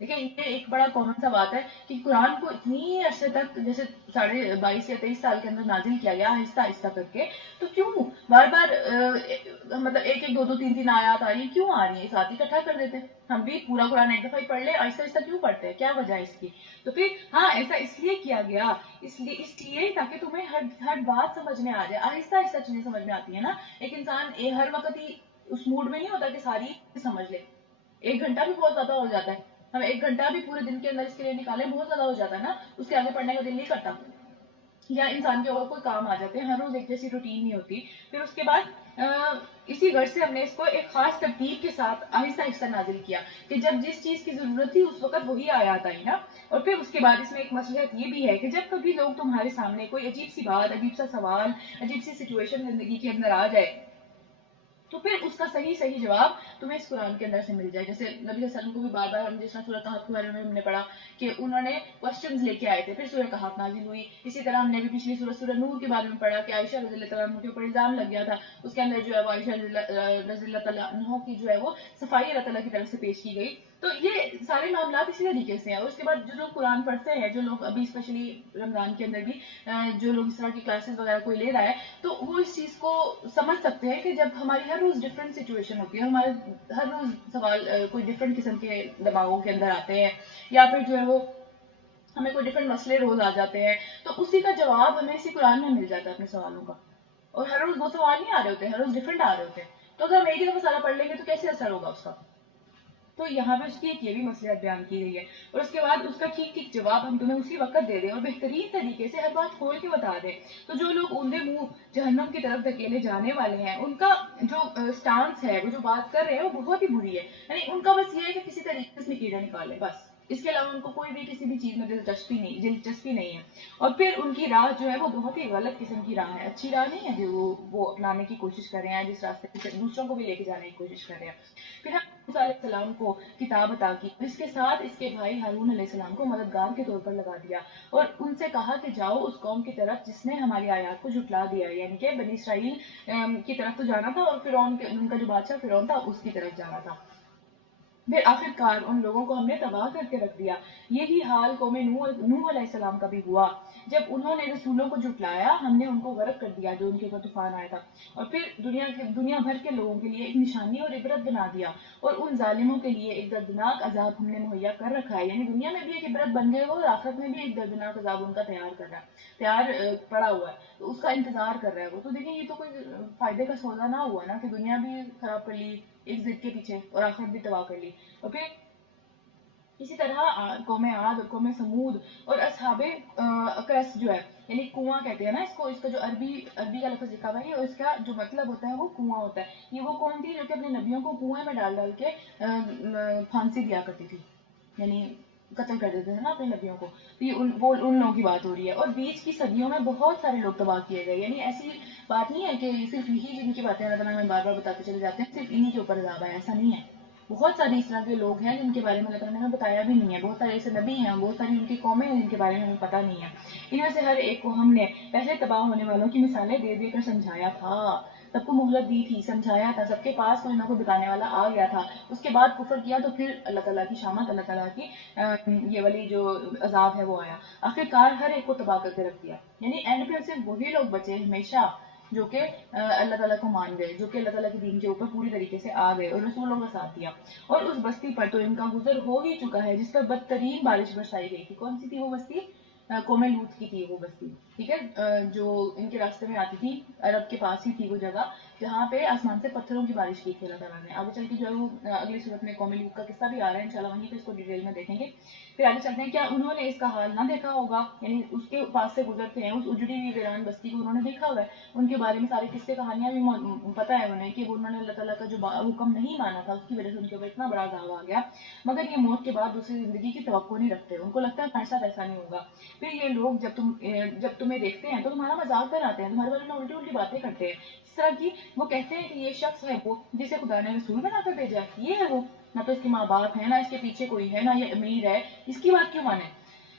دیکھیں یہ ایک بڑا کامن سا بات ہے کہ قرآن کو اتنی عرصے تک جیسے 22 یا 23 سال کے اندر نازل کیا گیا آہستہ آہستہ کر کے، تو کیوں بار بار مطلب ایک ایک دو دو تین تین آیات آ رہی ہیں، کیوں آ رہی ہیں؟ ساتھ ہی اکٹھا کر دیتے ہیں، ہم بھی پورا قرآن ایک دفعہ ہی پڑھ لیں، آہستہ آہستہ کیوں پڑھتے ہیں؟ کیا وجہ ہے اس کی؟ تو پھر ہاں ایسا اس لیے کیا گیا، اس لیے تاکہ تمہیں ہر بات سمجھ میں آ جائے، آہستہ آہستہ چیزیں سمجھ میں آتی ہیں نا۔ ایک انسان ہر وقت ہی اس موڈ میں نہیں ہوتا کہ ساری سمجھ لے، 1 گھنٹہ بھی بہت زیادہ ہو جاتا ہے، ہم 1 گھنٹہ بھی پورے دن کے اندر اس کے لیے نکالیں بہت زیادہ ہو جاتا ہے نا، اس کے آگے پڑھنے کا دل نہیں کرتا، یا انسان کے اور کوئی کام آ جاتے ہیں، ہر روز ایک جیسی روٹین نہیں ہوتی۔ پھر اس کے بعد اسی غرض سے ہم نے اس کو ایک خاص ترتیب کے ساتھ آہستہ آہستہ نازل کیا کہ جب جس چیز کی ضرورت تھی اس وقت وہی آیات آئی نا۔ اور پھر اس کے بعد اس میں ایک مصلحت یہ بھی ہے کہ جب کبھی لوگ تمہارے سامنے کوئی عجیب سی بات، عجیب سا سوال، عجیب سی سچویشن زندگی کے اندر آ جائے، تو پھر اس کا صحیح صحیح جواب تمہیں اس قرآن کے اندر سے مل جائے۔ جیسے نبی صلی اللہ علیہ وسلم کو بھی بار بار ہم جس طرح سورہ کہف کے بارے میں ہم نے پڑھا کہ انہوں نے کوشچنز لے کے آئے تھے، پھر سورہ کہف نازل ہوئی۔ اسی طرح ہم نے بھی پچھلی سورہ نور کے بارے میں پڑھا کہ عائشہ رضی اللہ تعالیٰ عنہ کے اوپر الزام لگ گیا تھا، اس کے اندر جو ہے وہ عائشہ رضی اللہ تعالیٰ عنہ کی جو ہے وہ صفائی اللہ تعالیٰ کی طرف سے پیش کی گئی۔ تو یہ سارے معاملات اسی طریقے سے ہیں۔ اور اس کے بعد جو لوگ قرآن پڑھتے ہیں، جو لوگ ابھی اسپیشلی رمضان کے اندر بھی جو لوگ اس طرح کی کلاسز وغیرہ کوئی لے رہا ہے، تو وہ اس چیز کو سمجھ سکتے ہیں کہ جب ہماری ہر روز ڈفرینٹ سچویشن ہوتی ہے، ہمارے ہر روز سوال کوئی ڈفرینٹ قسم کے دماغوں کے اندر آتے ہیں، یا پھر جو ہے وہ ہمیں کوئی ڈفرینٹ مسئلے روز آ جاتے ہیں، تو اسی کا جواب ہمیں اسی قرآن میں مل جاتا ہے اپنے سوالوں کا۔ اور ہر روز وہ سوال نہیں آ رہے ہوتے، ہر روز ڈفرینٹ آ رہے ہوتے ہیں، تو اگر ہم ایک ہی دفعہ سارا پڑھ لیں گے تو کیسے اثر ہوگا اس کا؟ تو یہاں پہ اس کی ایک یہ بھی مصلحت بیان کی گئی ہے، اور اس کے بعد اس کا ٹھیک ٹھیک جواب ہم تمہیں اسی وقت دے دیں اور بہترین طریقے سے ہر بات کھول کے بتا دیں۔ تو جو لوگ اوندے منہ جہنم کی طرف دھکیلے جانے والے ہیں، ان کا جو سٹانس ہے، وہ جو بات کر رہے ہیں وہ بہت ہی بری ہے، یعنی ان کا بس یہ ہے کہ کسی طریقے سے اس میں کیڑے نکالے بس، اس کے علاوہ ان کو کوئی بھی کسی بھی چیز میں دلچسپی نہیں ہے۔ اور پھر ان کی راہ جو ہے وہ بہت ہی غلط قسم کی راہ ہے، اچھی راہ نہیں ہے جو وہ اپنانے کی کوشش کر رہے ہیں، جس راستے سے دوسروں کو بھی لے کے جانے کی کوشش کر رہے ہیں۔ پھر ہم موسیٰ علیہ السلام کو کتاب عطا کی، اس کے ساتھ اس کے بھائی ہارون علیہ السلام کو مددگار کے طور پر لگا دیا، اور ان سے کہا کہ جاؤ اس قوم کی طرف جس نے ہماری آیات کو جھٹلا دیا ہے، یعنی کہ بنی اسرائیل کی طرف تو جانا تھا، اور فرعون ان کا جو بادشاہ فرعون تھا اس کی طرف جانا تھا۔ پھر آخر کار ان لوگوں کو ہم نے تباہ کر کے رکھ دیا۔ یہی حال قوم نوح علیہ السلام کا بھی ہوا، جب انہوں نے رسولوں کو جھٹلایا ہم نے ان کو غرق کر دیا جو ان کے اوپر طوفان آیا تھا، اور پھر دنیا بھر کے لوگوں کے لیے ایک نشانی اور عبرت بنا دیا، اور ان ظالموں کے لیے ایک دردناک عذاب ہم نے مہیا کر رکھا ہے، یعنی دنیا میں بھی ایک عبرت بن گئے وہ، اور آخرت میں بھی ایک دردناک عذاب ان کا تیار پڑا ہوا ہے، تو اس کا انتظار کر رہا ہے وہ۔ تو دیکھیں یہ تو کوئی فائدے کا سودا نہ ہوا نا، کہ دنیا بھی خراب کر لی ایک ضد کے پیچھے اور آخرت بھی تباہ کر لی۔ اور پھر اسی طرح قوم عاد اور قوم سمود اور اصحاب اکرس جو ہے، یعنی کنواں کہتے ہیں نا اس کو، اس کا جو عربی کا لفظ لکھا ہوا ہے اور اس کا جو مطلب ہوتا ہے وہ کنواں ہوتا ہے۔ یہ وہ قوم تھی جو کہ اپنے نبیوں کو کنویں میں ڈال ڈال کے پھانسی دیا کرتی تھی، یعنی قتل کر دیتے تھے نا اپنے نبیوں کو۔ تو یہ ان لوگوں کی بات ہو رہی ہے، اور بیچ کی صدیوں میں بہت سارے لوگ تباہ کیے گئے، یعنی ایسی بات نہیں ہے کہ صرف یہی جن کی باتیں اللہ تعالیٰ ہمیں بار بار بتاتے چلے جاتے ہیں صرف انہی کے اوپر عذاب ہے، ایسا نہیں ہے۔ بہت سارے اس طرح کے لوگ ہیں جن کے بارے میں اللہ تعالیٰ نے ہمیں بتایا بھی نہیں ہے، بہت سارے ایسے نبی ہیں، بہت ساری ان کی قومیں ہیں جن کے بارے میں ہمیں پتہ نہیں ہے۔ ان میں سے ہر ایک کو ہم نے پہلے تباہ ہونے والوں کی مثالیں دے دے کر سمجھایا تھا، سب کو مہلت دی تھی، سمجھایا تھا، سب کے پاس کوئی نہ کوئی بتانے والا آ گیا تھا، اس کے بعد کفر کیا تو پھر اللہ تعالیٰ کی شامت، اللہ تعالیٰ کی یہ والی جو عذاب ہے وہ آیا، آخر کار ہر ایک کو تباہ کر کے رکھ دیا، یعنی اینڈ پہ صرف وہی لوگ بچے ہمیشہ جو کہ اللہ تعالیٰ کو مان گئے، جو کہ اللہ تعالیٰ کے دین کے اوپر پوری طریقے سے آ گئے اور رسولوں کا ساتھ دیا۔ اور اس بستی پر تو ان کا گزر ہو ہی چکا ہے جس پر بدترین بارش برسائی گئی تھی۔ کون سی تھی وہ بستی؟ قوم لوط کی تھی وہ بستی، ٹھیک ہے، جو ان کے راستے میں آتی تھی، عرب کے پاس ہی تھی وہ جگہ جہاں پہ آسمان سے پتھروں کی بارش کی تھی اللہ تعالیٰ نے۔ آگے چل کے جو ہے وہ اگلی صورت میں قوم لوط کا قصہ بھی آ رہا ہے، انشاءاللہ وہیں پہ اس کو ڈیٹیل میں دیکھیں گے۔ پھر آگے چلتے ہیں، کیا انہوں نے اس کا حال نہ دیکھا ہوگا، یعنی اس کے پاس سے گزرتے ہیں، اس اجڑی ہوئی ویران بستی کو انہوں نے دیکھا ہوا ہے، ان کے بارے میں سارے قصے کہانیاں بھی پتہ ہے انہیں کہ انہوں نے اللہ تعالیٰ کا جو حکم نہیں مانا تھا، اس کی وجہ سے ان کے اوپر اتنا بڑا عذاب آ گیا، مگر یہ موت کے بعد دوسری زندگی کی توقع نہیں رکھتے، ان کو لگتا ہے ہمارے ساتھ ایسا نہیں ہوگا۔ پھر یہ لوگ جب تمہیں دیکھتے ہیں تو تمہارا مذاق بناتے ہیں، تمہارے بارے میں الٹی الٹی باتیں کرتے ہیں، اس طرح کی وہ کہتے ہیں کہ یہ شخص ہے وہ جسے خدا نے رسول بنا کر بھیجا ہے، یہ ہے وہ، نہ تو اس کے ماں باپ ہیں، نہ اس کے پیچھے کوئی ہے، نہ یہ امیر ہے، اس کی بات کیوں مانے؟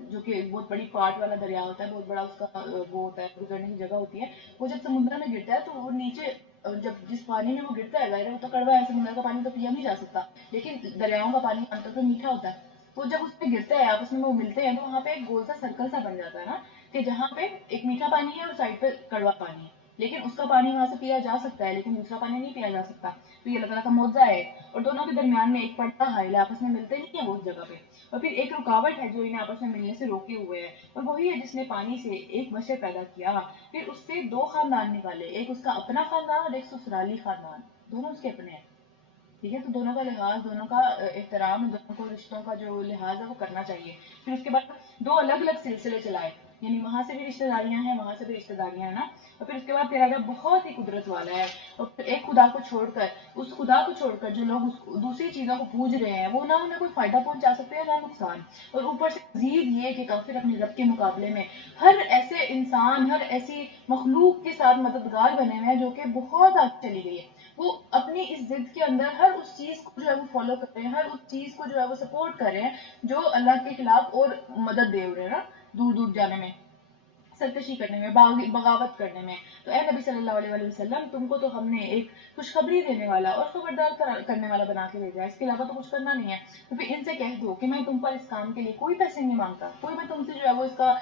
جو کہ بہت بڑی پارٹ والا دریا ہوتا ہے، بہت بڑا اس کا وہ ہوتا ہے، گزرنے کی جگہ ہوتی ہے، وہ جب سمندر میں گرتا ہے تو وہ نیچے جب جس پانی میں وہ گرتا ہے، ظاہر ہے وہ تو کڑوا ہے، سمندر کا پانی تو پیا نہیں جا سکتا، لیکن دریاؤں کا پانی عام طور پہ میٹھا ہوتا ہے. تو جب اس پہ گرتا ہے، آپس میں وہ ملتے ہیں، تو وہاں پہ ایک گول سا سرکل سا بن جاتا ہے نا، کہ جہاں پہ ایک میٹھا پانی ہے اور سائڈ پہ کڑوا پانی ہے، لیکن اس کا پانی وہاں سے پیا جا سکتا ہے لیکن دوسرا پانی نہیں پیا جا سکتا. تو یہ اللہ تعالیٰ کا معجزہ ہے. اور دونوں کے درمیان میں ایک پردہ حائل ہے، آپس میں ملتے نہیں ہیں وہ اس جگہ پہ. اور پھر ایک رکاوٹ ہے جو انہیں آپس میں ملنے سے روکے ہوئے ہے، اور وہی ہے جس نے پانی سے ایک بشر پیدا کیا، پھر اس سے دو خاندان نکالے، ایک اس کا اپنا خاندان اور ایک سسرالی خاندان. دونوں اس کے اپنے ہیں. ٹھیک ہے، تو دونوں کا لحاظ، دونوں کا احترام، دونوں کو رشتوں کا جو لحاظ ہے وہ کرنا چاہیے. پھر اس کے بعد دو الگ الگ سلسلے چلائے، یعنی وہاں سے بھی رشتہ داریاں ہیں، وہاں سے بھی رشتہ داریاں ہیں نا. اور پھر اس کے بعد تیرا رب بہت ہی قدرت والا ہے. اور پھر ایک خدا کو چھوڑ کر، اس خدا کو چھوڑ کر جو لوگ دوسری چیزوں کو پوج رہے ہیں، وہ نہ انہیں کوئی فائدہ پہنچا سکتے ہیں نہ نقصان. اور اوپر سے مزید یہ کہ کافر اپنے رب کے مقابلے میں ہر ایسے انسان، ہر ایسی مخلوق کے ساتھ مددگار بنے ہوئے ہیں جو کہ بہت آگے چلی گئی ہے. وہ اپنی اس ضد کے اندر ہر اس چیز کو جو ہے وہ فالو کر رہے ہیں، ہر اس چیز کو جو ہے وہ سپورٹ کر رہے ہیں جو اللہ کے خلاف اور مدد دے رہے ہیں نا، دور دور جانے میں، سرکشی کرنے میں، بغاوت کرنے میں. تو اے نبی صلی اللہ علیہ وآلہ وسلم، تم کو تو ہم نے ایک خوشخبری دینے والا اور خبردار کرنے والا بنا کے بھیجا ہے، اس کے علاوہ تو کچھ کرنا نہیں ہے. تو پھر ان سے کہہ دو کہ میں تم پر اس کام کے لیے کوئی پیسے نہیں مانگتا، کوئی میں تم سے جو ہے وہ اس کا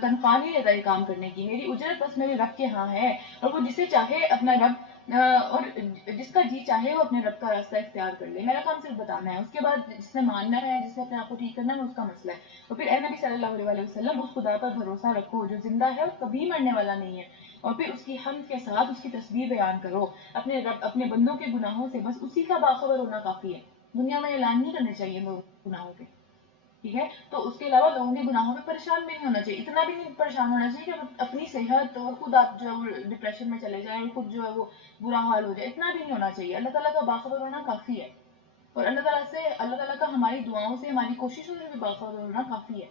تنخواہ نہیں لیتا یہ کام کرنے کی. میری اجرت بس میرے رب کے ہاں ہے، اور وہ جسے چاہے اپنا رب اور جس کا جی چاہے وہ اپنے رب کا راستہ اختیار کر لے. میرا کام صرف بتانا ہے، اس کے بعد جس نے ماننا ہے، جس نے اپنے آپ کو ٹھیک کرنا ہے، وہ اس کا مسئلہ ہے. تو پھر اے نبی صلی اللہ علیہ وسلم، اس خدا پر بھروسہ رکھو جو زندہ ہے اور کبھی مرنے والا نہیں ہے، اور پھر اس کی حمد کے ساتھ اس کی تسبیح بیان کرو. اپنے رب، اپنے بندوں کے گناہوں سے بس اسی کا باخبر ہونا کافی ہے. دنیا میں اعلان نہیں کرنے چاہیے لوگوں کے گناہوں کے. ٹھیک ہے، تو اس کے علاوہ لوگوں کے گناہوں پہ پریشان بھی نہیں ہونا چاہیے، اتنا بھی نہیں پریشان ہونا چاہیے کہ اپنی صحت اور خود آپ جو ہے وہ ڈپریشن میں چلے جائیں اور خود جو ہے وہ برا حال ہو جائے. اتنا بھی نہیں ہونا چاہیے. اللہ تعالیٰ کا باخبر ہونا کافی ہے، اور اللہ تعالیٰ کا ہماری دعاؤں سے، ہماری کوششوں سے بھی باخبر ہونا کافی ہے.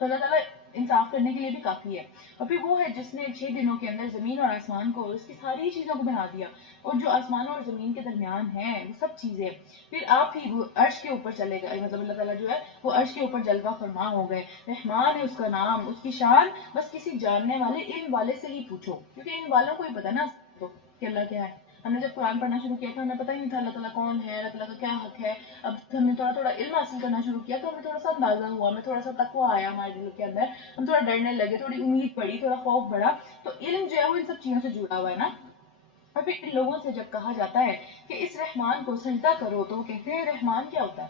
تو اللہ تعالیٰ انصاف کرنے کے لیے بھی کافی ہے. اور پھر وہ ہے جس نے 6 دنوں کے اندر زمین اور آسمان کو اور اس کی ساری چیزوں کو بنا دیا، اور جو آسمان اور زمین کے درمیان ہے وہ سب چیزیں. پھر آپ ہی وہ عرش کے اوپر چلے گئے، مطلب اللہ تعالیٰ جو ہے وہ عرش کے اوپر جلوہ فرما ہو گئے. رحمان ہے اس کا نام، اس کی شان بس کسی جاننے والے، علم والے سے ہی پوچھو، کیونکہ ان والوں کو ہی پتا نا تو کہ اللہ کیا ہے. ہم نے جب قرآن پڑھنا شروع کیا تھا ہمیں پتہ ہی نہیں تھا اللہ تعالیٰ کون ہے، اللہ تعالیٰ کا کیا حق ہے. اب ہم نے تھوڑا تھوڑا علم حاصل کرنا شروع کیا تو ہمیں تھوڑا سا اندازہ ہوا، ہمیں تھوڑا سا تقویٰ آیا ہمارے دل کے اندر، ہم تھوڑا ڈرنے لگے، تھوڑی امید بڑھی، تھوڑا خوف بڑھا. تو علم جو ہے وہ ان سب چیزوں سے جڑا ہوا ہے نا. اور پھر ان لوگوں سے جب کہا جاتا ہے کہ اس رحمان کو سجدہ کرو تو وہ کہتے ہیں رحمان کیا ہوتا ہے،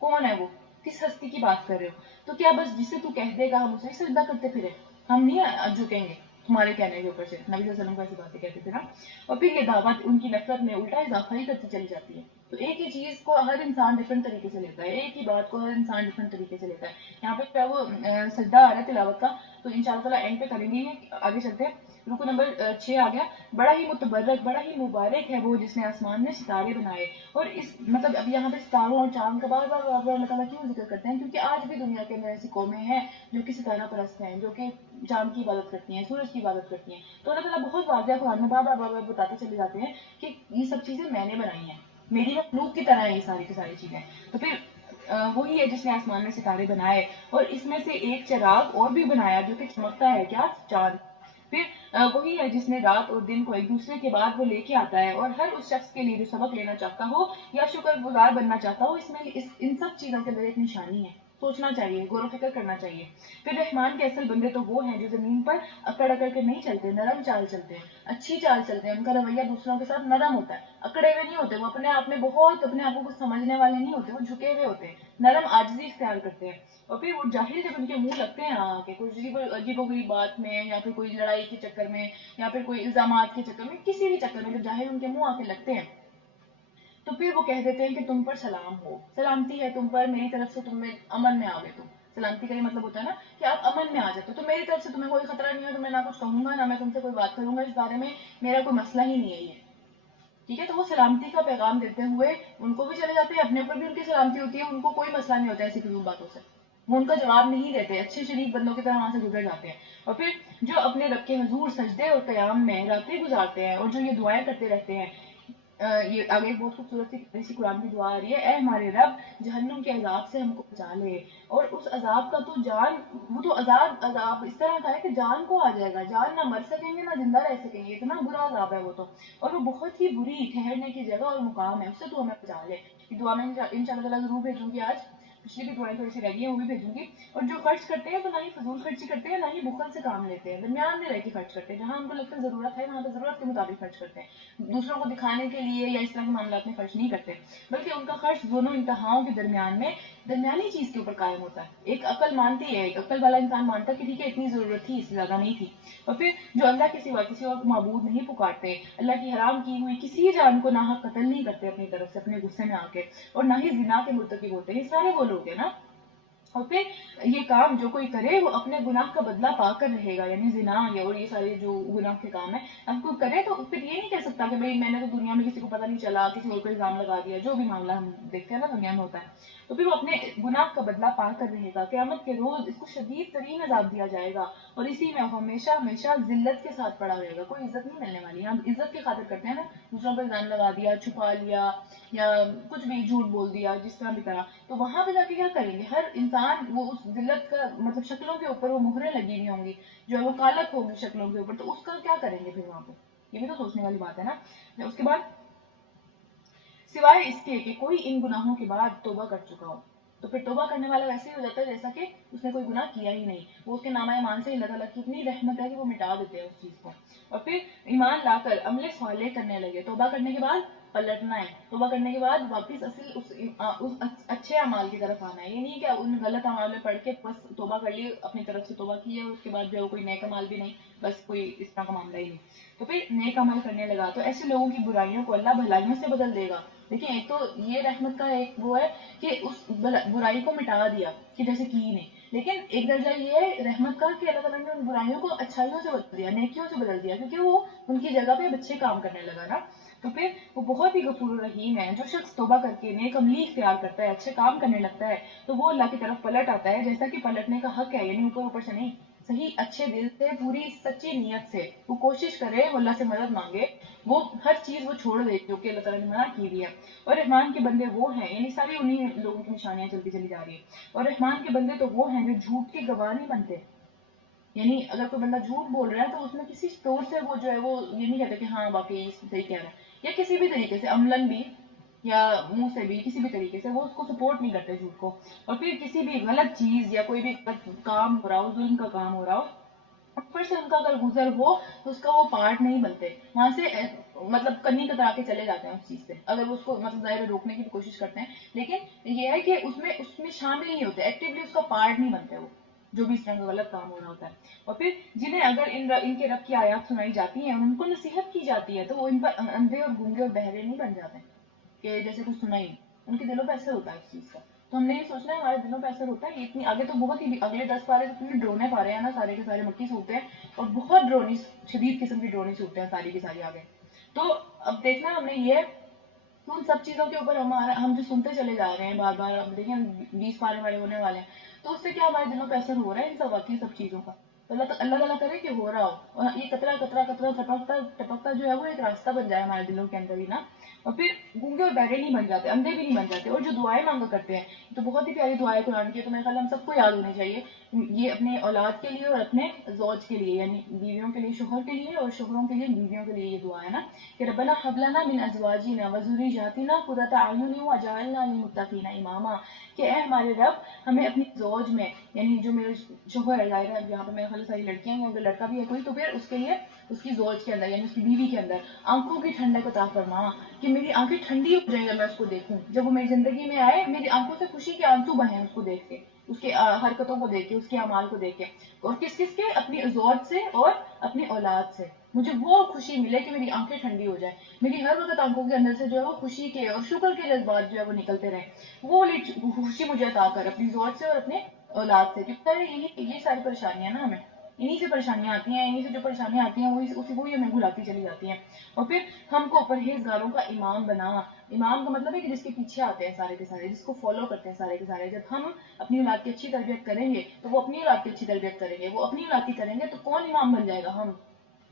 کون ہے وہ، کس ہستی کی بات کر رہے ہو. تو کیا بس جسے تو کہہ دے گا ہم اسے سجدہ کرتے پھرے، ہم نہیں جھکیں گے تمہارے کہنے کے اوپر سے. نبی صلی اللہ علیہ وسلم کو ایسی باتیں کہتے تھے نا. اور پھر یہ دعوت ان کی نفرت میں الٹا اضافہ ہی کرتی چلی جاتی ہے. تو ایک ہی چیز کو ہر انسان ڈفرنٹ طریقے سے لیتا ہے، ایک ہی بات کو ہر انسان ڈفرنٹ طریقے سے لیتا ہے. یہاں پہ کیا وہ سجدہ آ رہا ہے تلاوت کا، تو ان شاء اللہ تعالیٰ اینڈ پہ کریں گے. آگے چلتے ہیں، رکو نمبر 6 آ گیا. بڑا ہی متبرک، بڑا ہی مبارک ہے وہ جس نے آسمان میں ستارے بنائے. اور اس مطلب اب یہاں پہ ستاروں اور چاند کا بار بار اللہ تعالیٰ کیوں ذکر کرتے ہیں، کیونکہ آج بھی دنیا کے اندر ایسی قومیں ہیں جو کہ ستارہ پرست ہیں، جو کہ چاند کی عبادت کرتی ہیں، سورج کی عبادت کرتی ہیں. تو اللہ تعالیٰ بہت واضح قرآن میں بار بار بتاتے چلے جاتے ہیں کہ یہ سب چیزیں میں نے بنائی ہیں، میری مخلوق کی طرح ہیں یہ ساری کی ساری چیزیں. تو پھر وہی ہے جس نے آسمان میں ستارے بنائے، اور اس میں سے ایک چراغ اور بھی بنایا جو کہ چمکتا ہے، کیا، چاند. پھر وہی ہے جس نے رات اور دن کو ایک دوسرے کے بعد وہ لے کے آتا ہے، اور ہر اس شخص کے لیے جو سبق لینا چاہتا ہو یا شکر گزار بننا چاہتا ہو، اس میں ان سب چیزوں کے اندر ایک نشانی ہے. سوچنا چاہیے، غور و فکر کرنا چاہیے. پھر رحمان کے اصل بندے تو وہ ہیں جو زمین پر اکڑ اکڑ کے نہیں چلتے، نرم چال چلتے ہیں، اچھی چال چلتے ہیں. ان کا رویہ دوسروں کے ساتھ نرم ہوتا ہے، اکڑے ہوئے نہیں ہوتے. وہ اپنے آپ میں بہت اپنے آپ کو کچھ سمجھنے والے نہیں ہوتے، وہ جھکے ہوئے ہوتے ہیں، نرم عاجزی اختیار کرتے ہیں. اور پھر وہ جاہل جب ان کے منہ لگتے ہیں کہ کوئی عجیب و غریب بات میں، یا پھر کوئی لڑائی کے چکر میں، یا پھر کوئی الزامات کے چکر میں، کسی بھی چکر میں جب جاہل ان کے منہ آ کے لگتے ہیں، تو پھر وہ کہہ دیتے ہیں کہ تم پر سلام ہو، سلامتی ہے تم پر، میری طرف سے تم میں امن میں آ گئے. تم سلامتی کا یہ مطلب ہوتا ہے نا کہ آپ امن میں آ جاتے ہو، تو میری طرف سے تمہیں کوئی خطرہ نہیں ہے، تو میں نہ کچھ کہوں گا، نہ میں تم سے کوئی بات کروں گا اس بارے میں، میرا کوئی مسئلہ ہی نہیں ہے یہ. ٹھیک ہے، تو وہ سلامتی کا پیغام دیتے ہوئے ان کو بھی چلے جاتے ہیں، اپنے اوپر بھی ان کی سلامتی ہوتی ہے، ان کو کوئی مسئلہ نہیں ہوتا ایسی فضول باتوں سے، وہ ان کا جواب نہیں دیتے، اچھے شریف بندوں کی طرح وہاں سے گزر جاتے ہیں. اور پھر جو اپنے رب کے حضور سجدے اور قیام میں راتیں گزارتے ہیں اور جو یہ دعائیں کرتے رہتے ہیں، یہ آگے ایک بہت خوبصورت سی پیاری سی قرآن کی دعا آ رہی ہے، اے ہمارے رب جہنم کے عذاب سے ہم کو بچا لے، اور اس عذاب کا تو جان، وہ تو عذاب اس طرح کا ہے کہ جان کو آ جائے گا، جان نہ مر سکیں گے نہ زندہ رہ سکیں گے، اتنا برا عذاب ہے وہ تو، اور وہ بہت ہی بری ٹھہرنے کی جگہ اور مقام ہے، اس سے تو ہمیں بچا لے۔ یہ دعا میں انشاءاللہ تعالیٰ ضرور بھیجوں گی آج، پچھلی بھی دعائیں تھوڑی سی رہ گئی ہیں وہ بھی بھیجوں گی۔ اور جو خرچ کرتے ہیں تو نہ ہی فضول خرچی کرتے ہیں نہ ہی بخل سے کام لیتے ہیں، درمیان میں رہ کے خرچ کرتے ہیں، جہاں ان کو لگتا ہے ضرورت ہے وہاں پہ ضرورت کے مطابق خرچ کرتے ہیں، دوسروں کو دکھانے کے لیے یا اس طرح کے معاملات میں خرچ نہیں کرتے، بلکہ ان کا خرچ دونوں انتہاؤں کے درمیان میں درمیانی چیز کے اوپر قائم ہوتا ہے۔ ایک عقل مانتی ہے، ایک عقل والا انسان مانتا ہے کہ ٹھیک ہے اتنی ضرورت تھی، اس سے زیادہ نہیں تھی، اور پھر جو اللہ کے سوا کسی اور کو معبود نہیں پکارتے، اللہ کی حرام کی ہوئی کسی جان کو ناحق قتل نہیں کرتے اپنی طرف سے اپنے غصے میں آ کے، اور نہ ہی زنا کے مرتکب ہوتے ہیں، یہ سارے وہ لوگ ہیں نا۔ اور پھر یہ کام جو کوئی کرے وہ اپنے گناہ کا بدلہ پا کر رہے گا، یعنی زنا اور یہ سارے جو گناہ کے کام ہیں اب کوئی کرے تو پھر یہ نہیں کہہ سکتا کہ بھئی میں نے تو دنیا میں کسی کو پتہ نہیں چلا، کسی اور کو الزام لگا دیا، جو بھی معاملہ ہم دیکھتے ہیں نا دنیا میں ہوتا ہے، تو پھر وہ اپنے گناہ کا بدلہ پا کر رہے گا، قیامت کے روز اس کو شدید ترین عذاب دیا جائے گا، اور اسی میں وہ ہمیشہ ہمیشہ ذلت کے ساتھ پڑا رہے گا، کوئی عزت نہیں ملنے والی۔ ہم عزت کی خاطر کرتے ہیں نا، دوسروں پر الزام لگا دیا، چھپا لیا، یا کچھ بھی جھوٹ بول دیا جس طرح بھی طرح، تو وہاں پہ جا کے کیا کریں گے؟ ہر انسان وہ اس ذلت کا مطلب شکلوں کے اوپر وہ مہریں لگی ہوئی ہوں گی، جو ہے وہ کالک ہوگی شکلوں کے اوپر، تو اس کا کیا کریں گے پھر وہاں پہ؟ یہ بھی تو سوچنے والی بات ہے نا۔ اس کے بعد سوائے اس کے کہ کوئی ان گناہوں کے بعد توبہ کر چکا ہو، تو پھر توبہ کرنے والا ویسے ہی ہو جاتا ہے جیسا کہ اس نے کوئی گناہ کیا ہی نہیں، وہ اس کے نامہ ایمان سے اللہ تعالیٰ کی اتنی رحمت ہے کہ وہ مٹا دیتے ہیں اس چیز کو، اور پھر ایمان لا کر عمل صالح کرنے لگے، توبہ کرنے کے بعد پلٹنا ہے، توبہ کرنے کے بعد واپس اصل اس اچھے اعمال کی طرف آنا ہے، یہ نہیں کہ ان غلط اعمال میں پڑھ کے بس توبہ کر لی، اپنی طرف سے توبہ کی ہے اور اس کے بعد جو کوئی نیک عمل بھی نہیں، بس کوئی اس طرح کا معاملہ ہی نہیں، تو پھر نیک عمل کرنے لگا تو ایسے لوگوں کی برائیوں کو اللہ بھلائیوں سے بدل دے گا۔ دیکھیں ایک تو یہ رحمت کا ایک وہ ہے کہ اس برائی کو مٹا دیا کہ جیسے کی ہی نہیں، لیکن ایک درجہ یہ ہے رحمت کا کہ اللہ تعالیٰ نے ان برائیوں کو اچھائیوں سے بدل دیا، نیکیوں سے بدل دیا، کیونکہ وہ ان کی جگہ پہ اچھے کام کرنے لگا نا، تو پھر وہ بہت ہی غفور الرحیم ہے۔ جو شخص توبہ کر کے نیک عملی اختیار کرتا ہے، اچھے کام کرنے لگتا ہے، تو وہ اللہ کی طرف پلٹ آتا ہے جیسا کہ پلٹنے کا حق ہے، یعنی اوپر اوپر سے نہیں، صحیح اچھے دل سے پوری سچی نیت سے وہ کوشش کرے، وہ اللہ سے مدد مانگے، وہ ہر چیز وہ چھوڑ دے جو کہ اللہ تعالیٰ نے منع کی دی ہے، اور رحمان کے بندے وہ ہیں، یعنی ساری انہی لوگوں کی نشانیاں چلتی چلی جا رہی ہیں، اور رحمان کے بندے تو وہ ہیں جو جھوٹ کے گواہ نہیں بنتے، یعنی اگر کوئی بندہ جھوٹ بول رہا ہے تو اس میں کسی طور سے وہ جو ہے وہ یہ نہیں کہتے کہ ہاں واقعی صحیح کہہ رہا ہے، یا کسی بھی طریقے سے عملاً بھی یا منہ سے بھی کسی بھی طریقے سے وہ اس کو سپورٹ نہیں کرتے جھوٹ کو، اور پھر کسی بھی غلط چیز یا کوئی بھی غلط کام ہو رہا ہو، ظلم کا کام ہو رہا ہو، اوپر سے ان کا اگر گزر ہو تو اس کا وہ پارٹ نہیں بنتے، وہاں سے مطلب کنی کترا کے چلے جاتے ہیں اس چیز سے، اگر وہ اس کو مطلب ظاہر روکنے کی بھی کوشش کرتے ہیں، لیکن یہ ہے کہ اس میں شامل نہیں ہوتے، ایکٹیولی اس کا پارٹ نہیں بنتے وہ، جو بھی اس طرح کا غلط کام ہو رہا ہوتا ہے، اور پھر جنہیں اگر ان کے رب کی آیات سنائی جاتی ہیں اور ان کو نصیحت کی جاتی ہے تو وہ ان پر اندھے اور گونگے اور بہرے نہیں بن جاتے کہ جیسے کچھ سنا ہی نہیں، ان کے دلوں پہ اثر ہوتا ہے اس چیز کا، تو ہم نے یہ سوچنا ہے ہمارے دلوں پہ اثر ہوتا ہے، یہ اتنی آگے تو بہت ہی اگلے 10 پارے تو اتنے ڈرونے پارے ہیں نا، سارے کے سارے مکی صورتیں ہیں، اور بہت ڈرونی شدید قسم کی ڈرونی صورتیں ہیں ساری کی ساری آگے، تو اب دیکھنا ہم نے یہ تو ان سب چیزوں کے اوپر ہم جو سنتے چلے جا رہے ہیں بار بار، اب دیکھیں 20 پارے ہمارے ہونے والے ہیں، تو اس سے کیا ہمارے دلوں پہ اثر ہو رہا ہے ان سب واقعی سب چیزوں کا، تو اللہ تعالیٰ کرے کہ ہو رہا ہو، اور یہ قطرہ قطرہ قطرہ ٹپکتا ٹپکتا جو ہے وہ ایک راستہ بن جائے ہمارے دلوں کے اندر ہی نا، اور پھر گونگے اور بہرے نہیں بن جاتے، اندھے بھی نہیں بن جاتے، اور جو دعائیں مانگا کرتے ہیں تو بہت ہی پیاری دعائیں قرآن کی ہے، تو میرے خیال ہم سب کو یاد ہونی چاہیے، یہ اپنے اولاد کے لیے اور اپنے زوج کے لیے، یعنی بیویوں کے لیے شوہر کے لیے اور شوہروں کے لیے بیویوں کے لیے یہ دعا ہے نا کہ ربنا هب لنا من ازواجنا وذریاتنا قرۃ اعین واجعلنا للمتقین اماما، کہ اے ہمارے رب ہمیں اپنی زوج میں، یعنی جو میرے شوہر ہے، ظاہر ہے یہاں پہ میرے خیال ساری لڑکیاں ہیں، اگر لڑکا بھی ہے کوئی تو پھر اس کے لیے اس کی زوج کے اندر یعنی اس کی بیوی کے اندر آنکھوں کی ٹھنڈک عطا فرما، کہ میری آنکھیں ٹھنڈی ہو جائیں جب میں اس کو دیکھوں، جب وہ میری زندگی میں آئے میری آنکھوں سے خوشی کے آنسو بہیں اس کو دیکھ کے، اس کے حرکتوں کو دیکھ کے، اس کے اعمال کو دیکھ کے، اور کس کس کے؟ اپنی زوج سے اور اپنی اولاد سے، مجھے وہ خوشی ملے کہ میری آنکھیں ٹھنڈی ہو جائیں، میری ہر وقت آنکھوں کے اندر سے جو ہے وہ خوشی کے اور شکر کے جذبات جو ہے وہ نکلتے رہیں، وہ خوشی مجھے عطا کر اپنی زوج سے اور اپنے اولاد سے، کیونکہ یہ ساری پریشانیاں نا ہمیں انہی سے پریشانیاں آتی ہیں، انہی سے جو پریشانیاں آتی ہیں وہی ہمیں بھلاتی چلی جاتی ہیں، اور پھر ہم کو پرہیزگاروں کا امام بنا، امام کا مطلب ہے کہ جس کے پیچھے آتے ہیں سارے کے سارے، جس کو فالو کرتے ہیں سارے کے سارے، جب ہم اپنی اولاد کی اچھی تربیت کریں گے تو وہ اپنی اولاد کی اچھی تربیت کریں گے، وہ اپنی اولاد کی کریں گے تو کون امام بن جائے گا؟ ہم،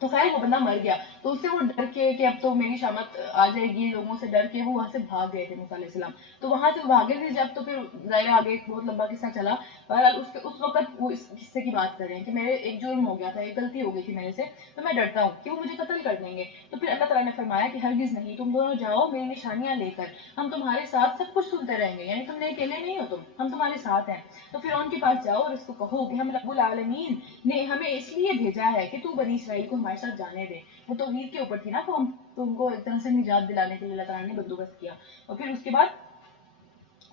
تو خیر وہ بندہ مر گیا، تو اس سے وہ ڈر کے کہ اب تو میری شامت آ جائے گی، لوگوں سے ڈر کے وہ وہاں سے بھاگ گئے تھے موسیٰ علیہ السلام. تو وہاں سے وہ بھاگے تھے جب، تو پھر ظاہر آگے ایک بہت لمبا قصہ چلا. بہرحال اس وقت وہ اس قصے کی بات کر رہے ہیں کہ میرے ایک جرم ہو گیا تھا، ایک غلطی ہو گئی تھی میرے سے، تو میں ڈرتا ہوں کہ وہ مجھے قتل کر دیں گے. تو پھر اللہ تعالیٰ نے فرمایا کہ ہرگز نہیں، تم دونوں جاؤ میری نشانیاں لے کر، ہم تمہارے ساتھ سب کچھ سنتے رہیں گے، یعنی تم نے اکیلے نہیں ہو، ہم تمہارے ساتھ ہیں. تو فرعون کے پاس جاؤ اور اس کو کہو کہ ہم رب العالمین نے ہمیں اس لیے بھیجا ہے کہ تو بنی اسرائیل کو ہمارے ساتھ جانے دے. وہ توحید کے اوپر تھی نا قوم، تو ان کو ایک طرح سے نجات دلانے کے لیے اللہ تعالیٰ نے بندوبست کیا. اور پھر اس کے بعد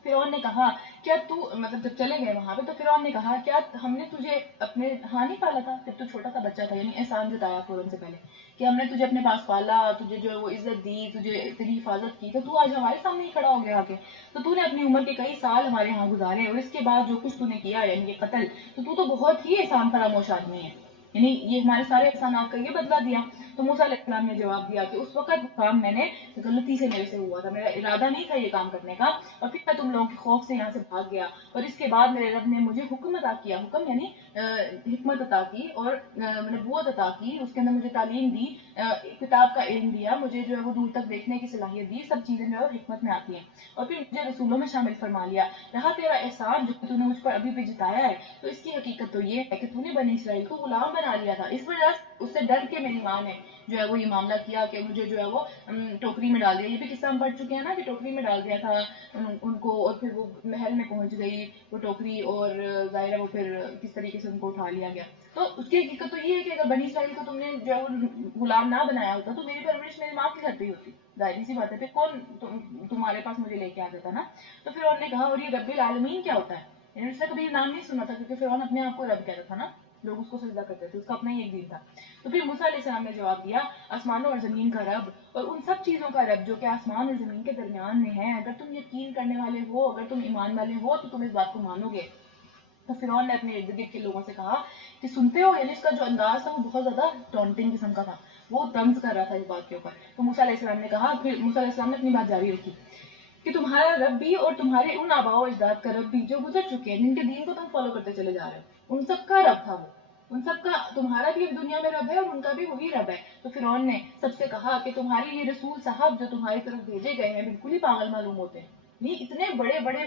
فرعون نے کہا کیا تو مطلب جب چلے گئے وہاں پہ، تو فرعون نے کہا کیا ہم نے تجھے اپنے ہاں نہیں پالا تھا جب تو چھوٹا سا بچہ تھا، یعنی احسان جتایا فوراً سے پہلے کہ ہم نے تجھے اپنے پاس پالا، تجھے جو ہے وہ عزت دی، تجھے تیری حفاظت کی، تو تو آج ہمارے سامنے ہی کھڑا ہو گیا آ کے. تو نے اپنی عمر کے کئی سال ہمارے ہاں گزارے، اور اس کے بعد جو کچھ تو نے کیا یعنی یہ قتل، تو بہت ہی احسان فراموش آدمی ہے، یعنی یہ ہمارے سارے احسانات کا یہ بدلہ دیا. تو موسیٰ علیہ السلام نے جواب دیا کہ اس وقت وہ کام میں نے غلطی سے میرے سے ہوا تھا، میرا ارادہ نہیں تھا یہ کام کرنے کا، اور پھر میں تم لوگوں کے خوف سے یہاں سے بھاگ گیا. اور اس کے بعد میرے رب نے مجھے حکم عطا کیا، حکم یعنی حکمت عطا کی، اور نبوت عطا کی، اس کے اندر مجھے تعلیم دی، کتاب کا علم دیا، مجھے جو ہے وہ دور تک دیکھنے کی صلاحیت دی. سب چیزیں جو ہے وہ حکمت میں آتی ہیں. اور پھر مجھے رسولوں میں شامل فرما لیا. رہا تیرا احسان جو تو نے مجھ پر ابھی بھی جتایا ہے، تو اس کی حقیقت تو یہ ہے کہ تو نے بنی اسرائیل کو غلام بنا لیا تھا. اس وجہ سے اس سے ڈر کے میری ماں نے جو ہے وہ یہ معاملہ کیا کہ مجھے جو ہے وہ ٹوکری میں ڈال دیا. یہ بھی قصہ ہم پڑھ چکے ہیں نا کہ ٹوکری میں ڈال دیا تھا ان کو، اور پھر وہ محل میں پہنچ گئی وہ ٹوکری، اور ظاہر ہے وہ پھر کس طریقے سے ان کو اٹھا لیا گیا. تو اس کی حقیقت تو یہ ہے کہ اگر بنی اسرائیل کو تم نے جو ہے وہ غلام نہ بنایا ہوتا تو میری پرورش میری ماں کے گھر پہ ہی ہوتی. ظاہری سی بات ہے، پھر کون تمہارے پاس مجھے لے کے آ جاتا نا. تو پھر انہوں نے کہا اور یہ رب العالمین کیا ہوتا ہے؟ یعنی اس نے کبھی نام نہیں سنا تھا، کیونکہ فرعون اپنے آپ کو رب کہتا تھا نا، لوگ اس کو سجدہ کرتے تھے، اس کا اپنا ہی ایک دین تھا. تو پھر موسیٰ علیہ السلام نے جواب دیا آسمانوں اور زمین کا رب اور ان سب چیزوں کا رب جو کہ آسمان اور زمین کے درمیان میں ہے، اگر تم یقین کرنے والے ہو، اگر تم ایمان والے ہو تو تم اس بات کو مانو گے. تو فرعون نے اپنے ارد گرد کے لوگوں سے کہا کہ سنتے ہو، یعنی اس کا جو انداز تھا وہ بہت زیادہ ٹونٹنگ قسم کا تھا، وہ طنز کر رہا تھا اس بات کے اوپر. تو موسیٰ علیہ السلام نے کہا، پھر موسیٰ علیہ السلام نے اپنی بات جاری رکھی کہ تمہارا رب بھی اور تمہارے ان آباء و اجداد کا رب بھی جو گزر چکے ہیں، جن کے دین کو تم فالو کرتے چلے جا رہے ہو، ان سب کا رب تھا وہ، ان سب کا تمہارا بھی اب دنیا میں رب ہے اور ان کا بھی وہی رب ہے. تو فرعون نے سب سے کہا کہ تمہارے یہ رسول صاحب جو تمہاری طرف بھیجے گئے ہیں بالکل ہی پاگل معلوم ہوتے ہیں. یہ اتنے بڑے بڑے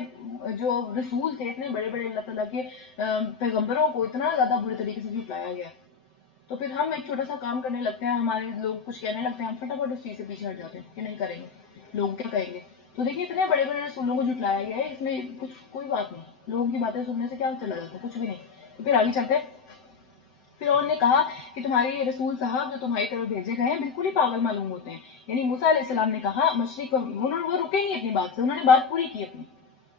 جو رسول تھے، اتنے بڑے بڑے اللہ تعالیٰ کے پیغمبروں کو اتنا زیادہ برے طریقے سے جھٹلایا گیا. تو پھر ہم ایک چھوٹا سا کام کرنے لگتے ہیں، ہمارے لوگ کچھ کہنے لگتے ہیں، ہم فٹافٹ اس چیز سے پیچھے ہٹ جاتے ہیں کہ نہیں کریں گے، لوگ کیا کہیں گے. تو دیکھیے اتنے بڑے بڑے رسولوں کو جھٹلایا گیا ہے، اس میں کچھ کوئی بات نہیں، لوگوں کی باتیں سننے سے کیا چلا جاتا ہے، کچھ بھی نہیں. تو پھر آگے چلتے ہیں. فرعون نے کہا کہ تمہارے یہ رسول صاحب جو تمہاری طرف بھیجے گئے ہیں بالکل ہی پاگل معلوم ہوتے ہیں. یعنی موسیٰ علیہ السلام نے کہا مشرق، وہ رکے نہیں اپنی بات سے، انہوں نے بات پوری کی اپنی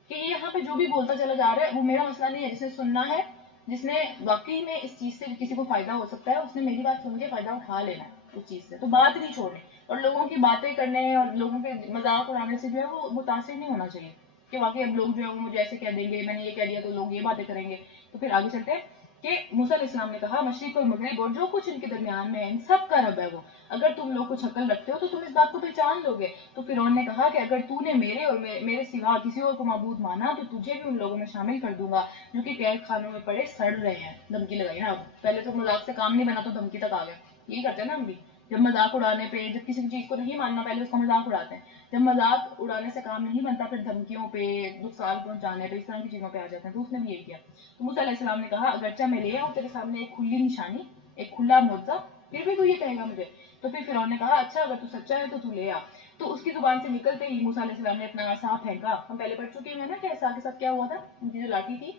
کہ یہ یہاں پہ جو بھی بولتا چلا جا رہا ہے وہ میرا مسئلہ نہیں ہے. جسے سننا ہے، جس نے واقعی میں اس چیز سے کسی کو فائدہ ہو سکتا ہے، اس نے میری بات سن کے فائدہ اٹھا لینا ہے اس چیز سے، تو بات نہیں چھوڑنی. اور لوگوں کی باتیں کرنے اور لوگوں کے مذاق اڑانے سے جو ہے وہ متاثر نہیں ہونا چاہیے کہ واقعی اب لوگ جو ہے وہ مجھے ایسے کہہ دیں گے، میں نے یہ کہہ دیا تو لوگ یہ باتیں کریں گے. تو پھر آگے چلتے ہیں کہ موسیٰ علیہ السلام نے کہا مشرق اور مغرب اور جو کچھ ان کے درمیان میں ہے، ان سب کا رب ہے وہ. اگر تم لوگ کچھ عقل رکھتے ہو تو تم اس بات کو پہچان لو گے. تو فرعون نے کہا کہ اگر تو نے میرے اور میرے سوا کسی اور کو معبود مانا تو تجھے بھی ان لوگوں میں شامل کر دوں گا جو کہ قید خانوں میں پڑے سڑ رہے ہیں. دھمکی لگائی نا. اب پہلے تو مذاق سے کام نہیں بنا تو دھمکی تک آ گیا. یہی کرتے ہیں نا ہم بھی، جب مذاق اڑانے پہ، جب کسی چیز کو نہیں ماننا پہلے اس کا مذاق اڑاتے ہیں، جب مذاق اڑانے سے کام نہیں بنتا پھر دھمکیوں پہ، نقصان پہنچانے پہ، اس طرح کی چیزوں پہ آ جاتے ہیں. تو اس نے بھی یہی کیا. تو موسیٰ علیہ السلام نے کہا اگرچہ میں لے آؤں تیرے سامنے ایک کھلی نشانی، ایک کھلا معجزہ، پھر بھی تو یہ کہے گا مجھے. تو پھر فرعون نے کہا اچھا اگر تو سچا ہے تو لے آ. تو اس کی زبان سے نکلتے ہی موسیٰ علیہ السلام نے اپنا عصا پھینکا. ہم پہلے پڑھ چکے ہیں نا کہ عصا کے ساتھ کیا ہوا تھا، ان کی جو لاٹھی تھی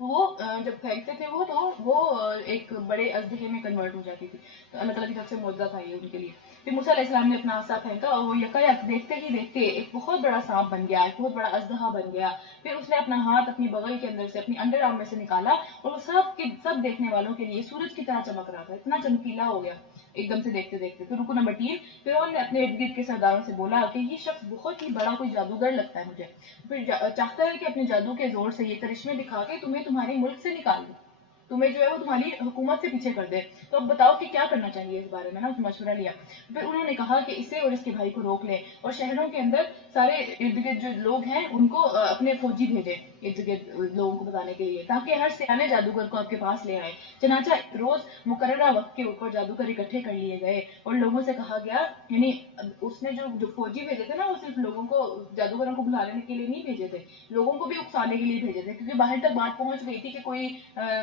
وہ جب پھینکتے تھے وہ تو وہ ایک بڑے اژدہے میں کنورٹ ہو جاتی تھی. تو اللہ تعالیٰ کی طرف سے معجزہ تھا یہ ان کے لیے. پھر موسیٰ علیہ السلام نے اپنا عصا پھینکا اور وہ یکایک دیکھتے ہی دیکھتے ایک بہت بڑا سانپ بن گیا، ایک بہت بڑا اژدہا بن گیا. پھر اس نے اپنا ہاتھ اپنی بغل کے اندر سے، اپنی انڈر آرم میں سے نکالا اور وہ سب دیکھنے والوں کے لیے سورج کی طرح چمک رہا تھا، اتنا چمکیلا ہو گیا ایک دم سے دیکھتے دیکھتے. تو رکو نمبر 3، فرعون نے اپنے ارد گرد کے سرداروں سے بولا کہ یہ شخص بہت ہی بڑا کوئی جادوگر لگتا ہے مجھے، پھر چاہتا ہے کہ اپنے جادو کے زور سے یہ کرشمے دکھا کے تمہیں تمہاری ملک سے نکال دے، تمہیں جو ہے وہ تمہاری حکومت سے پیچھے کر دے. تو اب بتاؤ کہ کیا کرنا چاہیے اس بارے میں نا. مشورہ لیا. پھر انہوں نے کہا کہ اسے اور اس کے بھائی کو روک لے اور شہروں کے اندر سارے ارد گرد جو لوگ ہیں ان کو اپنے فوجی بھیجے ارد گرد لوگوں کو بتانے کے لیے، تاکہ ہر سیانے جادوگر کو آپ کے پاس لے آئے۔ چنانچہ روز مقررہ وقت کے اوپر جادوگر اکٹھے کر لیے گئے اور لوگوں سے کہا گیا، یعنی اس نے جو فوجی بھیجے تھے نا، وہ صرف لوگوں کو، جادوگروں کو بلانے کے لیے نہیں بھیجے تھے، لوگوں کو بھی اکسانے کے لیے بھیجے تھے، کیونکہ باہر تک بات پہنچ گئی تھی کہ کوئی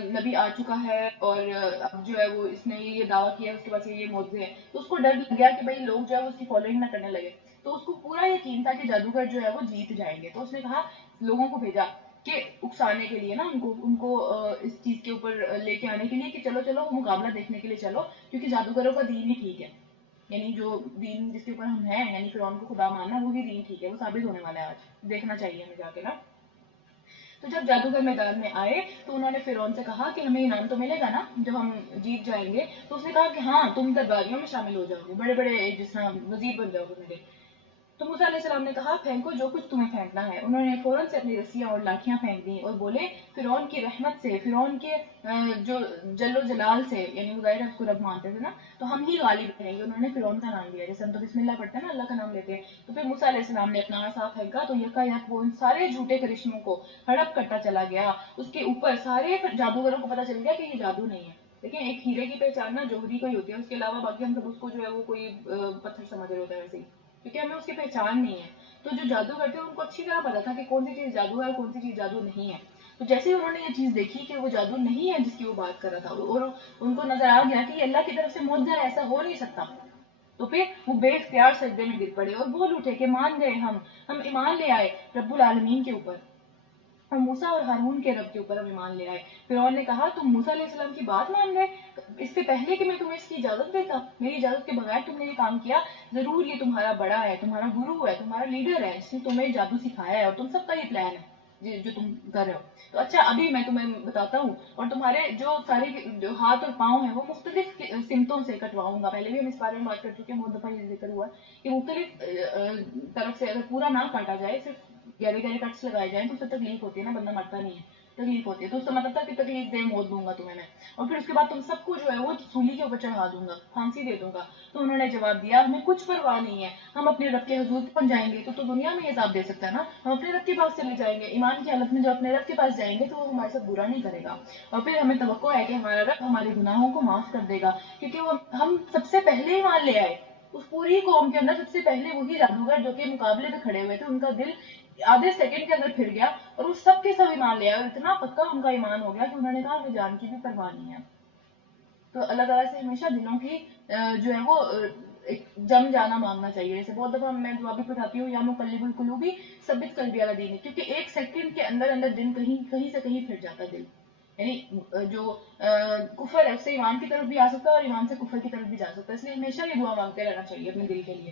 نبی آ چکا ہے اور اب جو ہے وہ اس نے یہ دعویٰ کیا، اس کے بعد یہ معجزے ہیں، تو اس کو ڈر لگ گیا کہ بھائی لوگ جو ہے وہ اس کی فالوئنگ نہ کرنے لگے، تو اس کو پورا یقین تھا کہ جادوگر جو ہے وہ جیت جائیں گے، تو اس نے کہا، لوگوں کو بھیجا کہ اکسانے کے لیے نا، ان کو اس چیز کے اوپر لے کے آنے کے لیے کہ چلو چلو مقابلہ دیکھنے کے لیے چلو، کیونکہ جادوگروں کا دین ہی ٹھیک ہے، یعنی جو دین جس کے اوپر ہم ہیں، یعنی فرعون کو خدا ماننا، وہی دین ٹھیک ہے، وہ ثابت ہونے والا ہے، آج دیکھنا چاہیے ہمیں جا کے نا۔ تو جب جادوگر میدان میں آئے تو انہوں نے فرعون سے کہا کہ ہمیں انعام تو ملے گا نا جب ہم جیت جائیں گے، تو اس نے کہا کہ ہاں، تم درباریوں میں شامل ہو جاؤ گے، بڑے بڑے جس طرح وزیر بن جاؤ گے میرے۔ تو موسیٰ علیہ السلام نے کہا، پھینکو جو کچھ تمہیں پھینکنا ہے۔ انہوں نے فوراً سے اپنی رسیاں اور لاٹھیاں پھینک دیں اور بولے، فرعون کی رحمت سے، فرعون کے جو جل و جلال سے، یعنی وہ ظاہر ہے اس کو رب مانتے تھے نا، تو ہم ہی غالب رہیں گے۔ انہوں نے فرعون کا نام لیا، جیسے ہم تو بسم اللہ پڑھتے ہیں نا، اللہ کا نام لیتے ہیں، تو پھر موسیٰ علیہ السلام نے اپنا عصا پھینکا تو یکا یک وہ ان سارے جھوٹے کرشموں کو ہڑپ کرتا چلا گیا۔ اس کے اوپر سارے جادوگروں کو پتہ چل گیا کہ یہ جادو نہیں ہے۔ لیکن ایک ہیرے کی پہچان نا جوہری کو ہی ہوتی ہے، اس کے علاوہ باقی ہم سب اس کو جو ہے وہ کوئی پتھر سمجھ رہے ہوتا ہے ویسے ہی، کیونکہ ہمیں اس کی پہچان نہیں ہے۔ تو جو جادو کرتے ہیں ان کو اچھی طرح پتا تھا کہ کون سی چیز جادو ہے اور کون سی چیز جادو نہیں ہے۔ تو جیسے ہی انہوں نے یہ چیز دیکھی کہ وہ جادو نہیں ہے جس کی وہ بات کر رہا تھا، اور ان کو نظر آ گیا کہ یہ اللہ کی طرف سے معجزہ ہے، ایسا ہو نہیں سکتا، تو پھر وہ بے اختیار سجدے میں گر پڑے اور بول اٹھے کہ مان گئے، ہم ایمان لے آئے رب العالمین کے اوپر، اور موسیٰ اور ہارون کے رب کے اوپر ہم ایمان لے آئے۔ فرعون نے کہا، تم موسیٰ علیہ السلام کی بات مان گئے اس سے پہلے کہ میں تمہیں اس کی اجازت دیتا؟ میری اجازت کے بغیر تم نے یہ کام کیا؟ ضرور یہ تمہارا بڑا ہے، تمہارا گرو ہے، تمہارا لیڈر ہے، جس نے تمہیں جادو سکھایا ہے، اور تم سب کا یہ پلان ہے جو تم کر رہے ہو۔ تو اچھا، ابھی میں تمہیں بتاتا ہوں، اور تمہارے جو سارے جو ہاتھ اور پاؤں ہیں وہ مختلف سمتوں سے کٹواؤں گا۔ پہلے بھی ہم اس بارے میں بات کر چکے ہیں، بہت دفعہ یہ ذکر ہوا ہے کہ مختلف طرف سے اگر پورا نہ کاٹا جائے، صرف گہرے گہرے کٹس لگائے جائیں تو اس سے تکلیف ہوتی ہے نا، بندہ مرتا نہیں ہے، تکلیف ہوتی ہے، تو اس کا مطلب تھا کہ تکلیف دے موت دوں گا تمہیں میں، اور پھر اس کے بعد تم سب کو جو ہے وہ سولی کے اوپر چڑھا دوں گا، پھانسی دے دوں گا۔ تو انہوں نے جواب دیا، ہمیں کچھ پرواہ نہیں ہے، ہم اپنے رب کے حضور پہنچ جائیں گے تو دنیا میں عذاب دے سکتا ہے نا، ہم اپنے رب کے پاس چلے جائیں گے، ایمان کی حالت میں جب اپنے رب کے پاس جائیں گے تو وہ ہمارے ساتھ برا نہیں کرے گا، اور پھر ہمیں توقع ہے کہ ہمارا رب ہمارے گناہوں کو معاف کر دے گا، کیونکہ وہ ہم سب سے پہلے ایمان لے آئے، اس پوری قوم کے اندر سب سے پہلے وہی جادوگر جو کہ مقابلے پہ کھڑے ہوئے تھے، ان کا دل آدھے سیکنڈ کے اندر پھر گیا اور وہ سب کے سب ایمان لے آئے، اور اتنا پکا ان کا ایمان ہو گیا کہ انہوں نے کہا ہمیں جان کی بھی پرواہ نہیں ہے۔ تو اللہ تعالیٰ سے ہمیشہ دلوں کی جو ہے وہ ایک جم جانا مانگنا چاہیے، جیسے بہت دفعہ میں دعا بھی پڑھاتی ہوں، یا مقلب القلوبی ثبت قلبی علی دینک، کیونکہ ایک سیکنڈ کے اندر اندر دن کہیں سے کہیں پھر جاتا ہے دل، یعنی جو کفر ہے اس سے ایمان کی طرف بھی آ سکتا ہے اور ایمان سے کفر کی طرف بھی جا سکتا ہے، اس لیے ہمیشہ یہ دعا مانگتے رہنا چاہیے اپنے دل کے لیے۔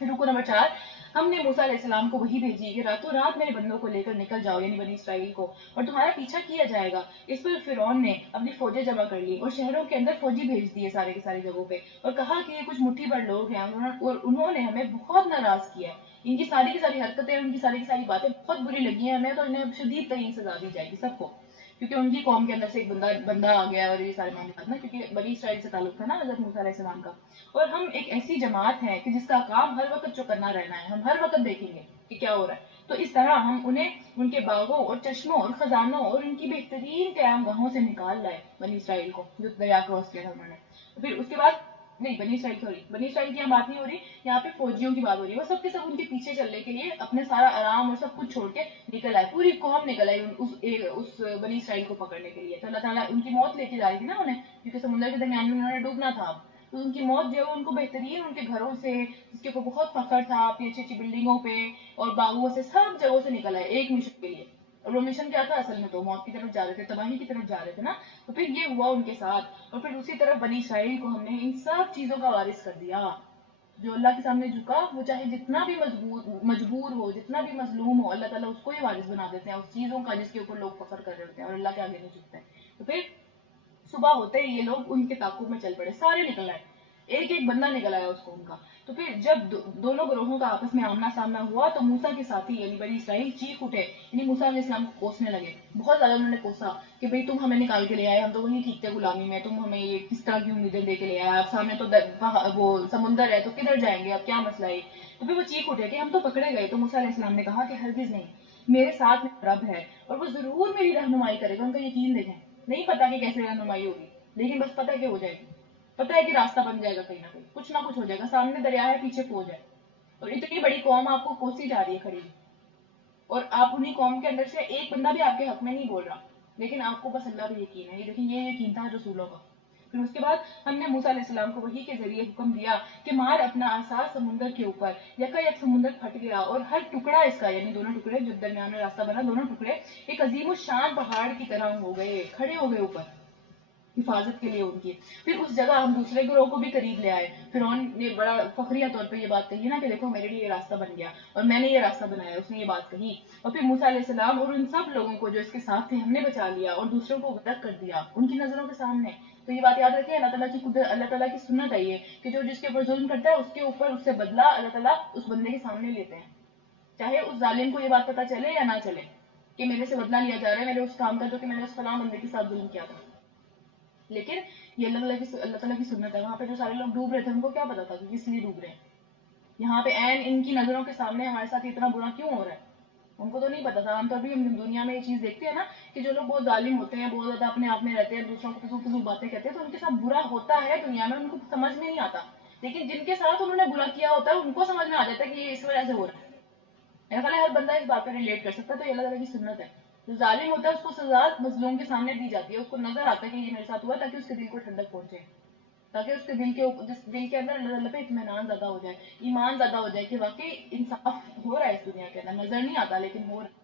رکو نمبر 4، ہم نے موسیٰ علیہ السلام کو وحی بھیجی کہ راتوں رات میرے بندوں کو لے کر نکل جاؤ، یعنی بنی اسرائیل کو، اور تمہارا پیچھا کیا جائے گا۔ اس پر فرعون نے اپنی فوجیں جمع کر لی اور شہروں کے اندر فوجی بھیج دیے سارے کی ساری جگہوں پہ، اور کہا کہ یہ کچھ مٹھی بھر لوگ ہیں اور انہوں نے ہمیں بہت ناراض کیا ہے، ان کی ساری حرکتیں، ان کی ساری باتیں بہت بری لگی ہیں ہمیں، تو انہیں شدید ترین سزا دی جائے گی سب کو، کیونکہ ان کی قوم کے اندر سے ایک بندہ آ گیا اور یہ سارے معاملات نا، کیونکہ بنی اسرائیل سے تعلق تھا نا حضرت موسیٰ علیہ السلام کا، اور ہم ایک ایسی جماعت ہے کہ جس کا کام ہر وقت جو کرنا رہنا ہے، ہم ہر وقت دیکھیں گے کہ کیا ہو رہا ہے، تو اس طرح ہم انہیں ان کے باغوں اور چشموں اور خزانوں اور ان کی بہترین قیام گاہوں سے نکال لائے، بنی اسرائیل کو جو دریا کراس کیا تھا انہوں نے۔ پھر اس کے بعد نہیں، بنی اسرائیل کی یہاں بات نہیں ہو رہی، یہاں پہ فوجیوں کی بات ہو رہی ہے، وہ سب کے سب ان کے پیچھے چلنے کے لیے اپنے سارا آرام اور سب کچھ چھوڑ کے نکل آئے، پوری قوم نکل آئی اس بنی اسرائیل کو پکڑنے کے لیے، تو اللہ تعالیٰ ان کی موت لے کے جا رہی تھی نا انہیں، کیونکہ سمندر کے درمیان میں انہوں نے ڈوبنا تھا، تو ان کی موت جو ہے ان کو بہترین ان کے گھروں سے، جس کے اوپر بہت فخر تھا، اپنی اچھی اچھی بلڈنگوں پہ اور باغوں سے، سب جگہوں سے نکل آئے ایک مشن کے لیے، اور وہ مشن کیا تھا اصل میں؟ تو موت کی طرف جا رہے تھے، تباہی کی طرف جا رہے تھے نا، تو پھر یہ ہوا ان کے ساتھ، اور پھر اسی طرف بنی اسرائیل کو ہم نے ان سب چیزوں کا وارث کر دیا، جو اللہ کے سامنے جھکا وہ چاہے جتنا بھی مجبور ہو، جتنا بھی مظلوم ہو، اللہ تعالیٰ اس کو ہی وارث بنا دیتے ہیں اس چیزوں کا جس کے اوپر لوگ فخر کر رہے ہوتے ہیں اور اللہ کے آگے نہیں جھکتے ہیں۔ تو پھر صبح ہوتے ہی یہ لوگ ان کے تعاقب میں چل پڑے، سارے نکل آئے، ایک ایک بندہ نکل آیا اس قوم کا۔ تو پھر جب دونوں گروہوں کا آپس میں آمنا سامنا ہوا تو موسیٰ کے ساتھی یعنی بنی اسرائیل چیخ اٹھے، یعنی موسیٰ علیہ السلام کو کوسنے لگے، بہت زیادہ انہوں نے کوسا کہ بھئی تم ہمیں نکال کے لے آئے، ہم تو وہیں ٹھیک تھے غلامی میں، تم ہمیں یہ کس طرح کی امیدیں دے کے لے آئے، اب سامنے تو وہ سمندر ہے تو کدھر جائیں گے، اب کیا مسئلہ ہے؟ تو پھر وہ چیخ اٹھے کہ ہم تو پکڑے گئے، تو موسیٰ علیہ السلام نے کہا کہ ہرگز نہیں، میرے ساتھ میرا رب ہے اور وہ ضرور میری رہنمائی کرے گا. ان کا یقین دیکھیں, نہیں پتا کہ کیسے رہنمائی ہوگی, لیکن بس پتا ہے کہ ہو جائے گی, پتا ہے کہ راستہ بن جائے گا, کہیں نہ کچھ نہ کچھ ہو جائے گا. سامنے دریا ہے, پیچھے فوج ہے, اور اتنی بڑی قوم آپ کو کوسی جا رہی ہے کھڑی, اور آپ انہیں قوم کے اندر سے ایک بندہ بھی آپ کے حق میں نہیں بول رہا, لیکن آپ کو بس اللہ پہ یقین ہے. یہ دیکھیں, یہ یقین تھا رسولوں کا. پھر اس کے بعد ہم نے موسیٰ علیہ السلام کو وحی کے ذریعے حکم دیا کہ مار اپنا عصا سمندر کے اوپر. یکا یک سمندر پھٹ گیا, اور ہر ٹکڑا اس کا, یعنی دونوں ٹکڑے جب درمیان میں راستہ بنا, دونوں ٹکڑے ایک عظیم الشان پہاڑ کی طرح ہو گئے, کھڑے ہو گئے اوپر حفاظت کے لیے ان کی. پھر اس جگہ ہم دوسرے گروہ کو بھی قریب لے آئے. فرعون نے بڑا فخریہ طور پہ یہ بات کہی نا کہ دیکھو میرے لیے یہ راستہ بن گیا اور میں نے یہ راستہ بنایا, اس نے یہ بات کہی. اور پھر موسیٰ علیہ السلام اور ان سب لوگوں کو جو اس کے ساتھ تھے ہم نے بچا لیا اور دوسروں کو غرق کر دیا ان کی نظروں کے سامنے. تو یہ بات یاد رکھیں, اللہ تعالیٰ کی قدرت, اللہ تعالیٰ کی سنت ہے یہ کہ جو جس کے اوپر ظلم کرتا ہے اس کے اوپر اس سے بدلہ اللہ تعالیٰ اس بندے کے سامنے لیتے ہیں, چاہے اس ظالم کو یہ بات پتہ چلے یا نہ چلے کہ میرے سے بدلہ لیا جا رہا ہے میرے اس کام کا جو کہ میں نے اس فلاں بندے کے ساتھ ظلم کیا تھا. لیکن یہ اللہ تعالیٰ کی سنت ہے. وہاں پہ جو سارے لوگ ڈوب رہے تھے ان کو کیا پتا تھا کہ کس لیے ڈوب رہے ہیں. یہاں پہ عین ان کی نظروں کے سامنے ہمارے ساتھ اتنا برا کیوں ہو رہا ہے, ان کو تو نہیں پتا تھا. عام طور پہ ہم دنیا میں یہ چیز دیکھتے ہیں نا کہ جو لوگ بہت ظالم ہوتے ہیں, بہت زیادہ اپنے آپ میں رہتے ہیں, دوسروں کو فضول باتیں کہتے ہیں, تو ان کے ساتھ برا ہوتا ہے دنیا میں, ان کو سمجھ میں نہیں آتا. لیکن جن کے ساتھ انہوں نے برا کیا ہوتا ہے ان کو سمجھ میں آ جاتا ہے کہ یہ اس وجہ سے ہو رہا ہے. میرا خیال ہے ہر بندہ اس بات پہ ریلیٹ کر سکتا ہے. تو یہ اللہ تعالیٰ کی سنت ہے. جو ظالم ہوتا ہے اس کو سزا مظلوم کے سامنے دی جاتی ہے, اس کو نظر آتا ہے کہ یہ میرے ساتھ ہوا, تاکہ اس کے دل کو ٹھنڈک پہنچے, تاکہ اس کے دل کے جس دل کے اندر اللہ تعالیٰ پہ اطمینان زیادہ ہو جائے, ایمان زیادہ ہو جائے کہ واقعی انصاف ہو رہا ہے اس دنیا کے اندر, نظر نہیں آتا لیکن ہو رہا ہے.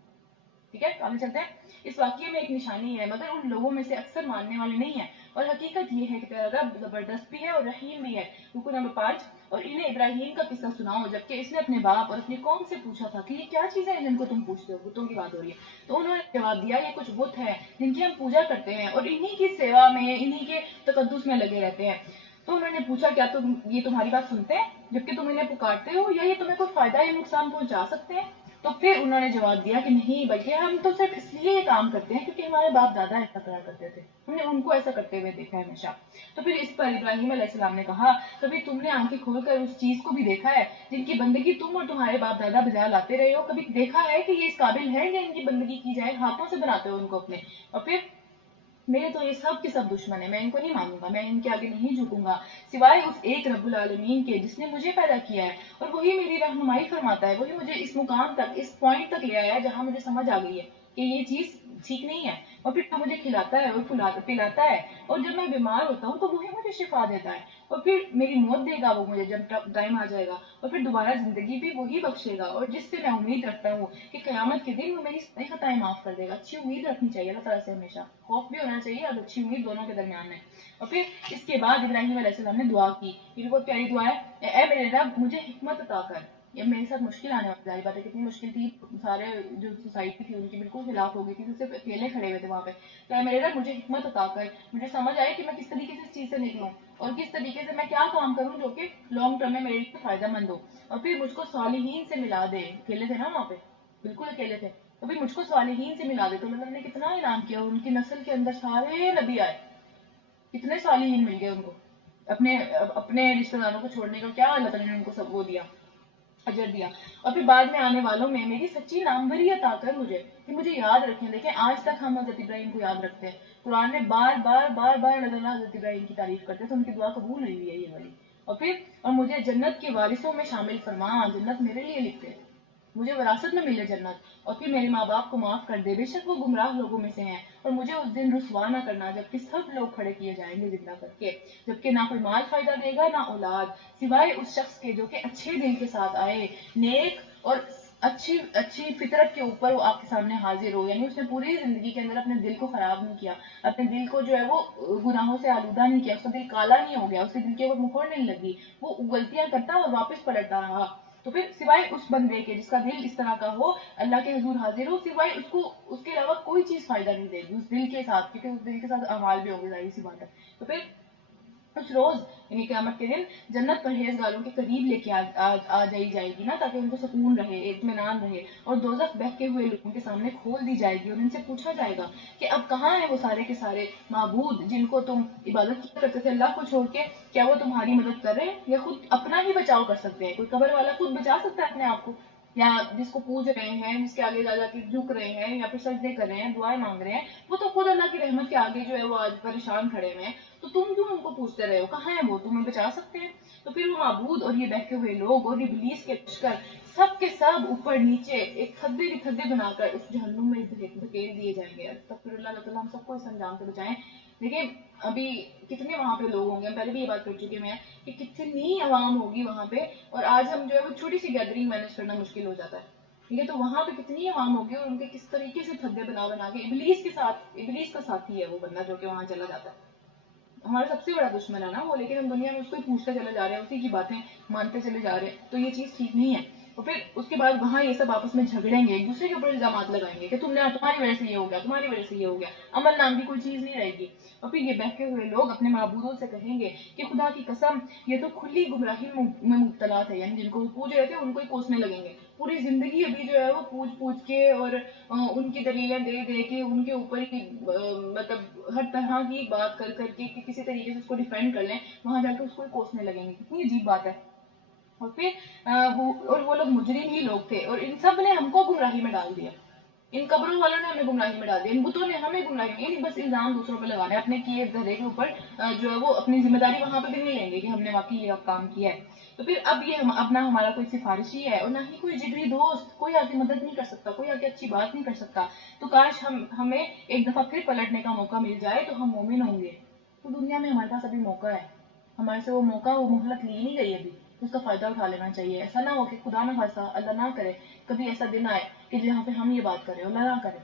ٹھیک ہے, آگے چلتے ہیں. اس واقعے میں ایک نشانی ہے, مگر ان لوگوں میں سے اکثر ماننے والے نہیں ہیں. اور حقیقت یہ ہے کہ تیرا رب زبردست بھی ہے اور رحیم بھی ہے. رکو نمبر 5. اور انہیں ابراہیم کا قصہ سناؤ جبکہ اس نے اپنے باپ اور اپنی قوم سے پوچھا تھا کہ یہ کیا چیزیں ہیں جن کو تم پوچھتے ہو, بتوں کی بات ہو رہی ہے. تو انہوں نے جواب دیا, یہ کچھ بت ہیں جن کی ہم پوجا کرتے ہیں اور انہی کی سیوا میں, انہی کے تقدس میں لگے رہتے ہیں. تو انہوں نے پوچھا کیا یہ تمہاری بات سنتے ہیں جبکہ تم انہیں پکارتے ہو, یا یہ تمہیں کوئی فائدہ یا نقصان پہنچا سکتے ہیں؟ تو پھر انہوں نے جواب دیا کہ نہیں, بلکہ ہم تو صرف اس لیے یہ کام کرتے ہیں کیونکہ ہمارے باپ دادا ایسا کرا کرتے تھے, ہم نے ان کو ایسا کرتے ہوئے دیکھا ہے ہمیشہ. تو پھر اس پر ابراہیم علیہ السلام نے کہا, کبھی تم نے آنکھیں کھول کر اس چیز کو بھی دیکھا ہے جن کی بندگی تم اور تمہارے باپ دادا بجا لاتے رہے ہو؟ کبھی دیکھا ہے کہ یہ اس قابل ہے کہ ان کی بندگی کی جائے؟ ہاتھوں سے بناتے ہو ان کو اپنے. اور پھر میرے تو یہ سب کے سب دشمن ہیں, میں ان کو نہیں مانوں گا, میں ان کے آگے نہیں جھکوں گا سوائے اس ایک رب العالمین کے جس نے مجھے پیدا کیا ہے, اور وہی میری رہنمائی فرماتا ہے, وہی مجھے اس مقام تک, اس پوائنٹ تک لے آیا ہے جہاں مجھے سمجھ آ گئی ہے کہ یہ چیز ٹھیک نہیں ہے. اور پھر وہ مجھے کھلاتا ہے اور پلاتا ہے, اور جب میں بیمار ہوتا ہوں تو وہی مجھے شفا دیتا ہے, اور پھر میری موت دے گا وہ مجھے جب ٹائم آ جائے گا, اور پھر دوبارہ زندگی بھی وہی بخشے گا, اور جس سے میں امید رکھتا ہوں کہ قیامت کے دن وہ میری ساری خطائیں معاف کر دے گا. اچھی امید رکھنی چاہیے اللہ تعالیٰ سے ہمیشہ, خوف بھی ہونا چاہیے اور اچھی امید دونوں کے درمیان میں. اور پھر اس کے بعد ابراہیم علیہ السلام نے دعا کی, یہ بھی بہت پیاری دعا ہے, اے میرے رب مجھے حکمت عطا کر. یہ میرے ساتھ مشکل آنے والی ظاہر بات ہے, کتنی مشکل تھی, سارے جو سوسائٹی تھی ان کی بالکل خلاف ہو گئی تھی, صرف اکیلے کھڑے ہوئے تھے وہاں پہ. تو اے میرے رب مجھے حکمت عطا کر, مجھے سمجھ آئے کہ میں کس طریقے سے اس چیز سے نکلوں اور کس طریقے سے میں کیا کام کروں جو کہ لانگ ٹرم میں میرے لیے فائدہ مند ہو. اور پھر مجھ کو صالحین سے ملا دے. اکیلے تھے نا وہاں پہ, بالکل اکیلے تھے, تو پھر مجھ کو صالحین سے ملا دے. تو اللہ نے کتنا اعلان کیا, ان کی نسل کے اندر سارے نبی آئے, کتنے صالحین مل گئے ان کو, اپنے اپنے رشتہ داروں کو چھوڑنے کا کیا اللہ تعالیٰ نے ان کو سب وہ دیا, اجر دیا. اور پھر بعد میں آنے والوں میں میری سچی ناموری عطا کر مجھے, کہ مجھے یاد رکھیں. دیکھیں آج تک ہم حضرت ابراہیم کو یاد رکھتے ہیں, قرآن میں بار بار بار بار اللہ تعالیٰ حضرت ابراہیم کی تعریف کرتے ہیں, تو ان کی دعا قبول ہوئی ہے یہ والی. اور مجھے جنت کے وارثوں میں شامل فرما, جنت میرے لیے لکھتے, مجھے وراثت میں ملے جنت. اور پھر میرے ماں باپ کو معاف کر دے, بے شک وہ گمراہ لوگوں میں سے ہیں, اور مجھے اس دن رسوا نہ کرنا جبکہ سب لوگ کھڑے کیے جائیں گے زندہ کر کے, جبکہ نہ کوئی مال فائدہ دے گا نہ اولاد, سوائے اس شخص کے جو کہ اچھے دل کے ساتھ آئے, نیک اور اچھی فطرت کے اوپر وہ آپ کے سامنے حاضر ہو. یعنی اس نے پوری زندگی کے اندر اپنے دل کو خراب نہیں کیا, اپنے دل کو جو ہے وہ گناہوں سے آلودہ نہیں کیا, اس کا دل کالا نہیں ہو گیا, اس کے دل کے اوپر مکھر نہیں لگی, وہ غلطیاں کرتا اور واپس پلٹتا رہا. تو پھر سوائے اس بندے کے جس کا دل اس طرح کا ہو, اللہ کے حضور حاضر ہو, سوائے اس کو اس کے علاوہ کوئی چیز فائدہ نہیں دے گی اس دل کے ساتھ, کیونکہ اس دل کے ساتھ اعمال بھی ہوں گے, ظاہر سی بات ہے. تو پھر اس روز یعنی قیامت کے دن جنت پرہیزگاروں کے قریب لے کے آ جائے گی نا, تاکہ ان کو سکون رہے, اطمینان رہے, اور دوزخ بہکے ہوئے لوگوں کے سامنے کھول دی جائے گی, اور ان سے پوچھا جائے گا کہ اب کہاں ہیں وہ سارے کے سارے معبود جن کو تم عبادت کیا کرتے تھے اللہ کو چھوڑ کے, کیا وہ تمہاری مدد کر رہے ہیں یا خود اپنا ہی بچاؤ کر سکتے ہیں؟ کوئی قبر والا خود بچا سکتا ہے اپنے آپ کو؟ یا جس کو پوج رہے ہیں، جس کے آگے جا جا کے جھک رہے ہیں یا پھر سجدے کر رہے ہیں، دعائیں مانگ رہے ہیں، وہ تو خود اللہ کی رحمت کے آگے جو ہے وہ آج پریشان کھڑے ہوئے ہیں، تو تم کیوں ان کو پوچھتے رہے ہو؟ کہاں ہیں وہ؟ تمہیں بچا سکتے ہیں؟ تو پھر وہ معبود اور یہ بہکے ہوئے لوگ اور ابلیس کے لشکر سب کے سب اوپر نیچے ایک کھدے کے کھدے بنا کر اس جہنم میں دھکیل دیے جائیں گے۔ تب اللہ تعالیٰ ہم سب کو اس انجام سے بچائیں۔ دیکھیں ابھی کتنے وہاں پہ لوگ ہوں گے، ہم پہلے بھی یہ بات کر چکے ہیں کہ کتنی عوام ہوگی وہاں پہ، اور آج ہم جو ہے وہ چھوٹی سی گیدرنگ مینج کرنا مشکل ہو جاتا ہے، ٹھیک ہے؟ تو وہاں پہ کتنی عوام ہوگی اور ان کے کس طریقے سے تھدے بنا بنا کے ابلیس کے ساتھ، ابلیس کا ساتھی ہے وہ بندہ جو کہ وہاں چلا جاتا ہے، ہمارا سب سے بڑا دشمن ہے نا وہ، لیکن ہم دنیا میں اس کو ہی پوچھتے چلے جا رہے ہیں، اسی کی باتیں مانتے چلے جا رہے ہیں، تو یہ چیز ٹھیک نہیں ہے۔ اور پھر اس کے بعد وہاں یہ سب آپس میں جھگڑیں گے، ایک دوسرے کے اوپر الزامات لگائیں گے کہ تمہاری وجہ سے یہ ہو گیا، تمہاری وجہ سے یہ ہو گیا، عمل نام کی کوئی چیز نہیں رہے گی۔ اور پھر یہ بہکے ہوئے لوگ اپنے معبودوں سے کہیں گے کہ خدا کی قسم یہ تو کھلی گمراہی میں مبتلا تھے، یعنی جن کو وہ پوج رہے تھے ان کو ہی کوسنے لگیں گے، پوری زندگی ابھی جو ہے وہ پوج پوج کے اور ان کی دلیلیں دے دے کے ان کے اوپر ہی مطلب ہر طرح کی بات کر کر کے کہ کسی طریقے سے اس کو ڈیفینڈ کر لیں، وہاں جا کے اس کو ہی کوسنے لگیں گے، کتنی عجیب بات ہے۔ اور پھر وہ لوگ مجرم ہی لوگ تھے، اور ان سب نے ہم کو گمراہی میں ڈال دیا، ان قبروں والوں نے ہمیں گمراہی میں ڈال دیا، ان بتوں نے ہمیں گمراہی میں، یعنی بس الزام دوسروں پہ لگانا ہے، اپنے کیے دھرے کے اوپر جو ہے وہ اپنی ذمہ داری وہاں پہ بھی نہیں لیں گے کہ ہم نے واقعی یہ کام کیا ہے۔ تو پھر اب یہ اب نہ ہمارا کوئی سفارشی ہے اور نہ ہی کوئی جگری دوست، کوئی آ کے مدد نہیں کر سکتا، کوئی آ کے اچھی بات نہیں کر سکتا۔ تو کاش ہمیں ایک دفعہ پھر پلٹنے کا موقع مل جائے تو ہم مومن ہوں گے۔ تو دنیا میں ہمارے پاس ابھی موقع ہے، ہمارے سے وہ موقع، وہ مہلت لی نہیں گئی ابھی، اس کا فائدہ اٹھا لینا چاہیے۔ ایسا نہ ہو کہ خدا نہ خاصا، اللہ نہ کرے کبھی ایسا دن آئے کہ جہاں پہ ہم یہ بات کریں، اللہ نہ کرے،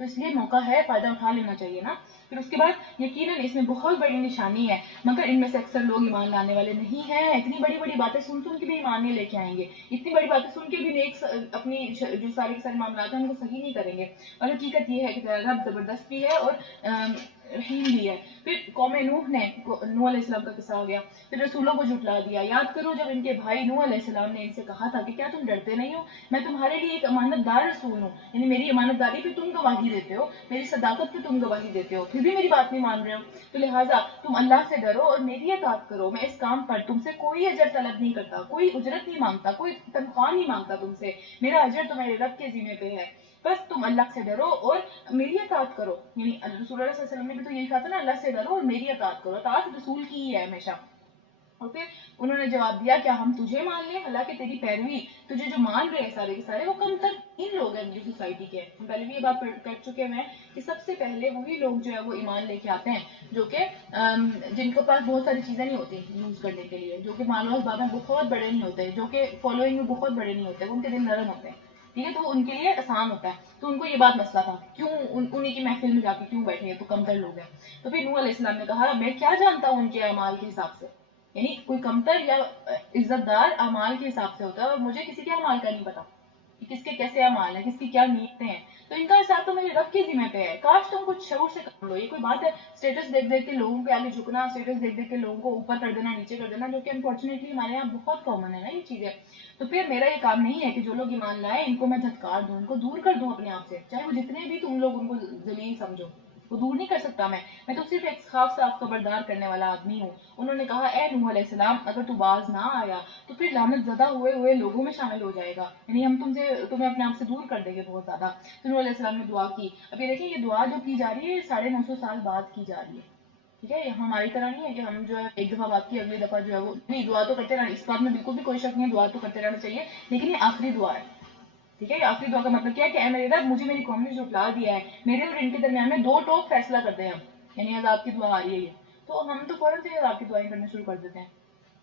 تو اس لیے موقع ہے، فائدہ اٹھا لینا چاہیے نا۔ پھر اس کے بعد یقیناً اس میں بہت بڑی نشانی ہے، مگر ان میں سے اکثر لوگ ایمان لانے والے نہیں ہیں۔ اتنی بڑی بڑی باتیں سن سن کے بھی ایمان نہیں لے کے آئیں گے، اتنی بڑی باتیں سن کے بھی نیک اپنی جو سارے کے سارے معاملات ہیں ان کو صحیح نہیں کریں گے۔ اور حقیقت یہ ہے کہ تیرا رب زبردست بھی ہے اور رحیم بھی ہے۔ پھر قوم نوح علیہ السلام کا قصہ ہو گیا، پھر رسولوں کو جھٹلا دیا۔ یاد کرو جب ان کے بھائی نوح علیہ السلام نے ان سے کہا تھا کہ کیا تم ڈرتے نہیں ہو، میں تمہارے لیے ایک امانت دار رسول ہوں، یعنی میری امانت داری پہ تم گواہی دیتے ہو، میری صداقت پہ تم گواہی دیتے ہو، پھر بھی میری بات نہیں مان رہے ہو، تو لہٰذا تم اللہ سے ڈرو اور میری اطاعت کرو۔ میں اس کام پر تم سے کوئی اجر طلب نہیں کرتا، کوئی اجرت نہیں مانگتا، کوئی تنخواہ نہیں مانگتا تم سے، میرا اجر تو میرے رب کے ذمہ پہ ہے، بس تم اللہ سے ڈرو اور میری اطاعت کرو۔ یعنی رسول اللہ صلی اللہ علیہ وسلم نے بھی تو یہی کہا تھا نا، اللہ سے ڈرو اور میری اطاعت کرو، اطاعت رسول کی ہی ہے ہمیشہ۔ اور پھر انہوں نے جواب دیا کیا ہم تجھے مان لیں، حالانکہ تیری پیروی، تجھے جو مان رہے ہیں سارے کے سارے وہ کم تر تین لوگ ہیں جو سوسائٹی کے، ہم پہلے بھی یہ بات کر چکے ہیں کہ سب سے پہلے وہی لوگ جو ہے وہ ایمان لے کے آتے ہیں جو کہ جن کے پاس بہت ساری چیزیں نہیں ہوتی یوز کرنے کے لیے، جو کہ مال و اسباب میں بہت بڑے نہیں ہوتے، جو کہ فالوئنگ میں بہت بڑے نہیں ہوتے، ان کے دل نرم ہوتے ہیں، ٹھیک ہے؟ تو ان کے لیے آسان ہوتا ہے، تو ان کو یہ بات مسئلہ تھا کیوں انہیں کی محفل میں جا کے کیوں بیٹھے ہیں، تو کمتر لوگ ہیں۔ تو پھر نوح علیہ السلام نے کہا میں کیا جانتا ہوں ان کے اعمال کے حساب سے، یعنی کوئی کمتر یا عزت دار اعمال کے حساب سے ہوتا ہے، اور مجھے کسی کے اعمال کا نہیں پتا کہ کس کے کیسے اعمال ہیں، کس کی کیا نیتیں ہیں، تو ان کا حساب تو میرے رب کے ذمہ پہ ہے۔ کاش تم کچھ شعور سے کام لو، یہ کوئی بات ہے اسٹیٹس دیکھ دیکھ کے لوگوں کے آگے جھکنا، اسٹیٹس دیکھ دیکھ کے لوگوں کو اوپر کر دینا، نیچے کر دینا، جو کہ انفارچونیٹلی ہمارے یہاں بہت کامن ہے نا یہ چیزیں۔ تو پھر میرا یہ کام نہیں ہے کہ جو لوگ ایمان لائیں ان کو میں دھتکار دوں، ان کو دور کر دوں اپنے آپ سے، چاہے وہ جتنے بھی تم لوگ ان کو ذلیل سمجھو، وہ دور نہیں کر سکتا میں تو صرف ایک خاص صاف خبردار کرنے والا آدمی ہوں۔ انہوں نے کہا اے نوح علیہ السلام اگر تو باز نہ آیا تو پھر لعنت زدہ ہوئے لوگوں میں شامل ہو جائے گا، یعنی ہم تمہیں اپنے آپ سے دور کر دیں گے بہت زیادہ۔ تو نوح علیہ السلام نے دعا کی، اب یہ دیکھیں یہ دعا جو کی جا رہی ہے یہ 950 سال بعد کی جا رہی ہے، ٹھیک ہے؟ یہ ہماری طرح نہیں ہے کہ ہم جو ہے ایک دفعہ بات کی اگلی دفعہ جو ہے وہ نہیں، دعا تو کرتے رہنا، اس بات میں بالکل بھی کوئی شک نہیں ہے، دعا تو کرتے رہنا چاہیے، لیکن یہ آخری دعا ہے، ٹھیک ہے؟ یہ آخری دعا کا مطلب کیا ہے کہ اے میرے رب مجھے میری قوم نے جھٹلا دیا ہے، میرے اور ان کے درمیان میں دو ٹوک فیصلہ کر دیں اب، یعنی عذاب کی دعا آ رہی ہے یہ، تو ہم تو فوراً سے عذاب کی دعائیں کرنا شروع کر دیتے ہیں،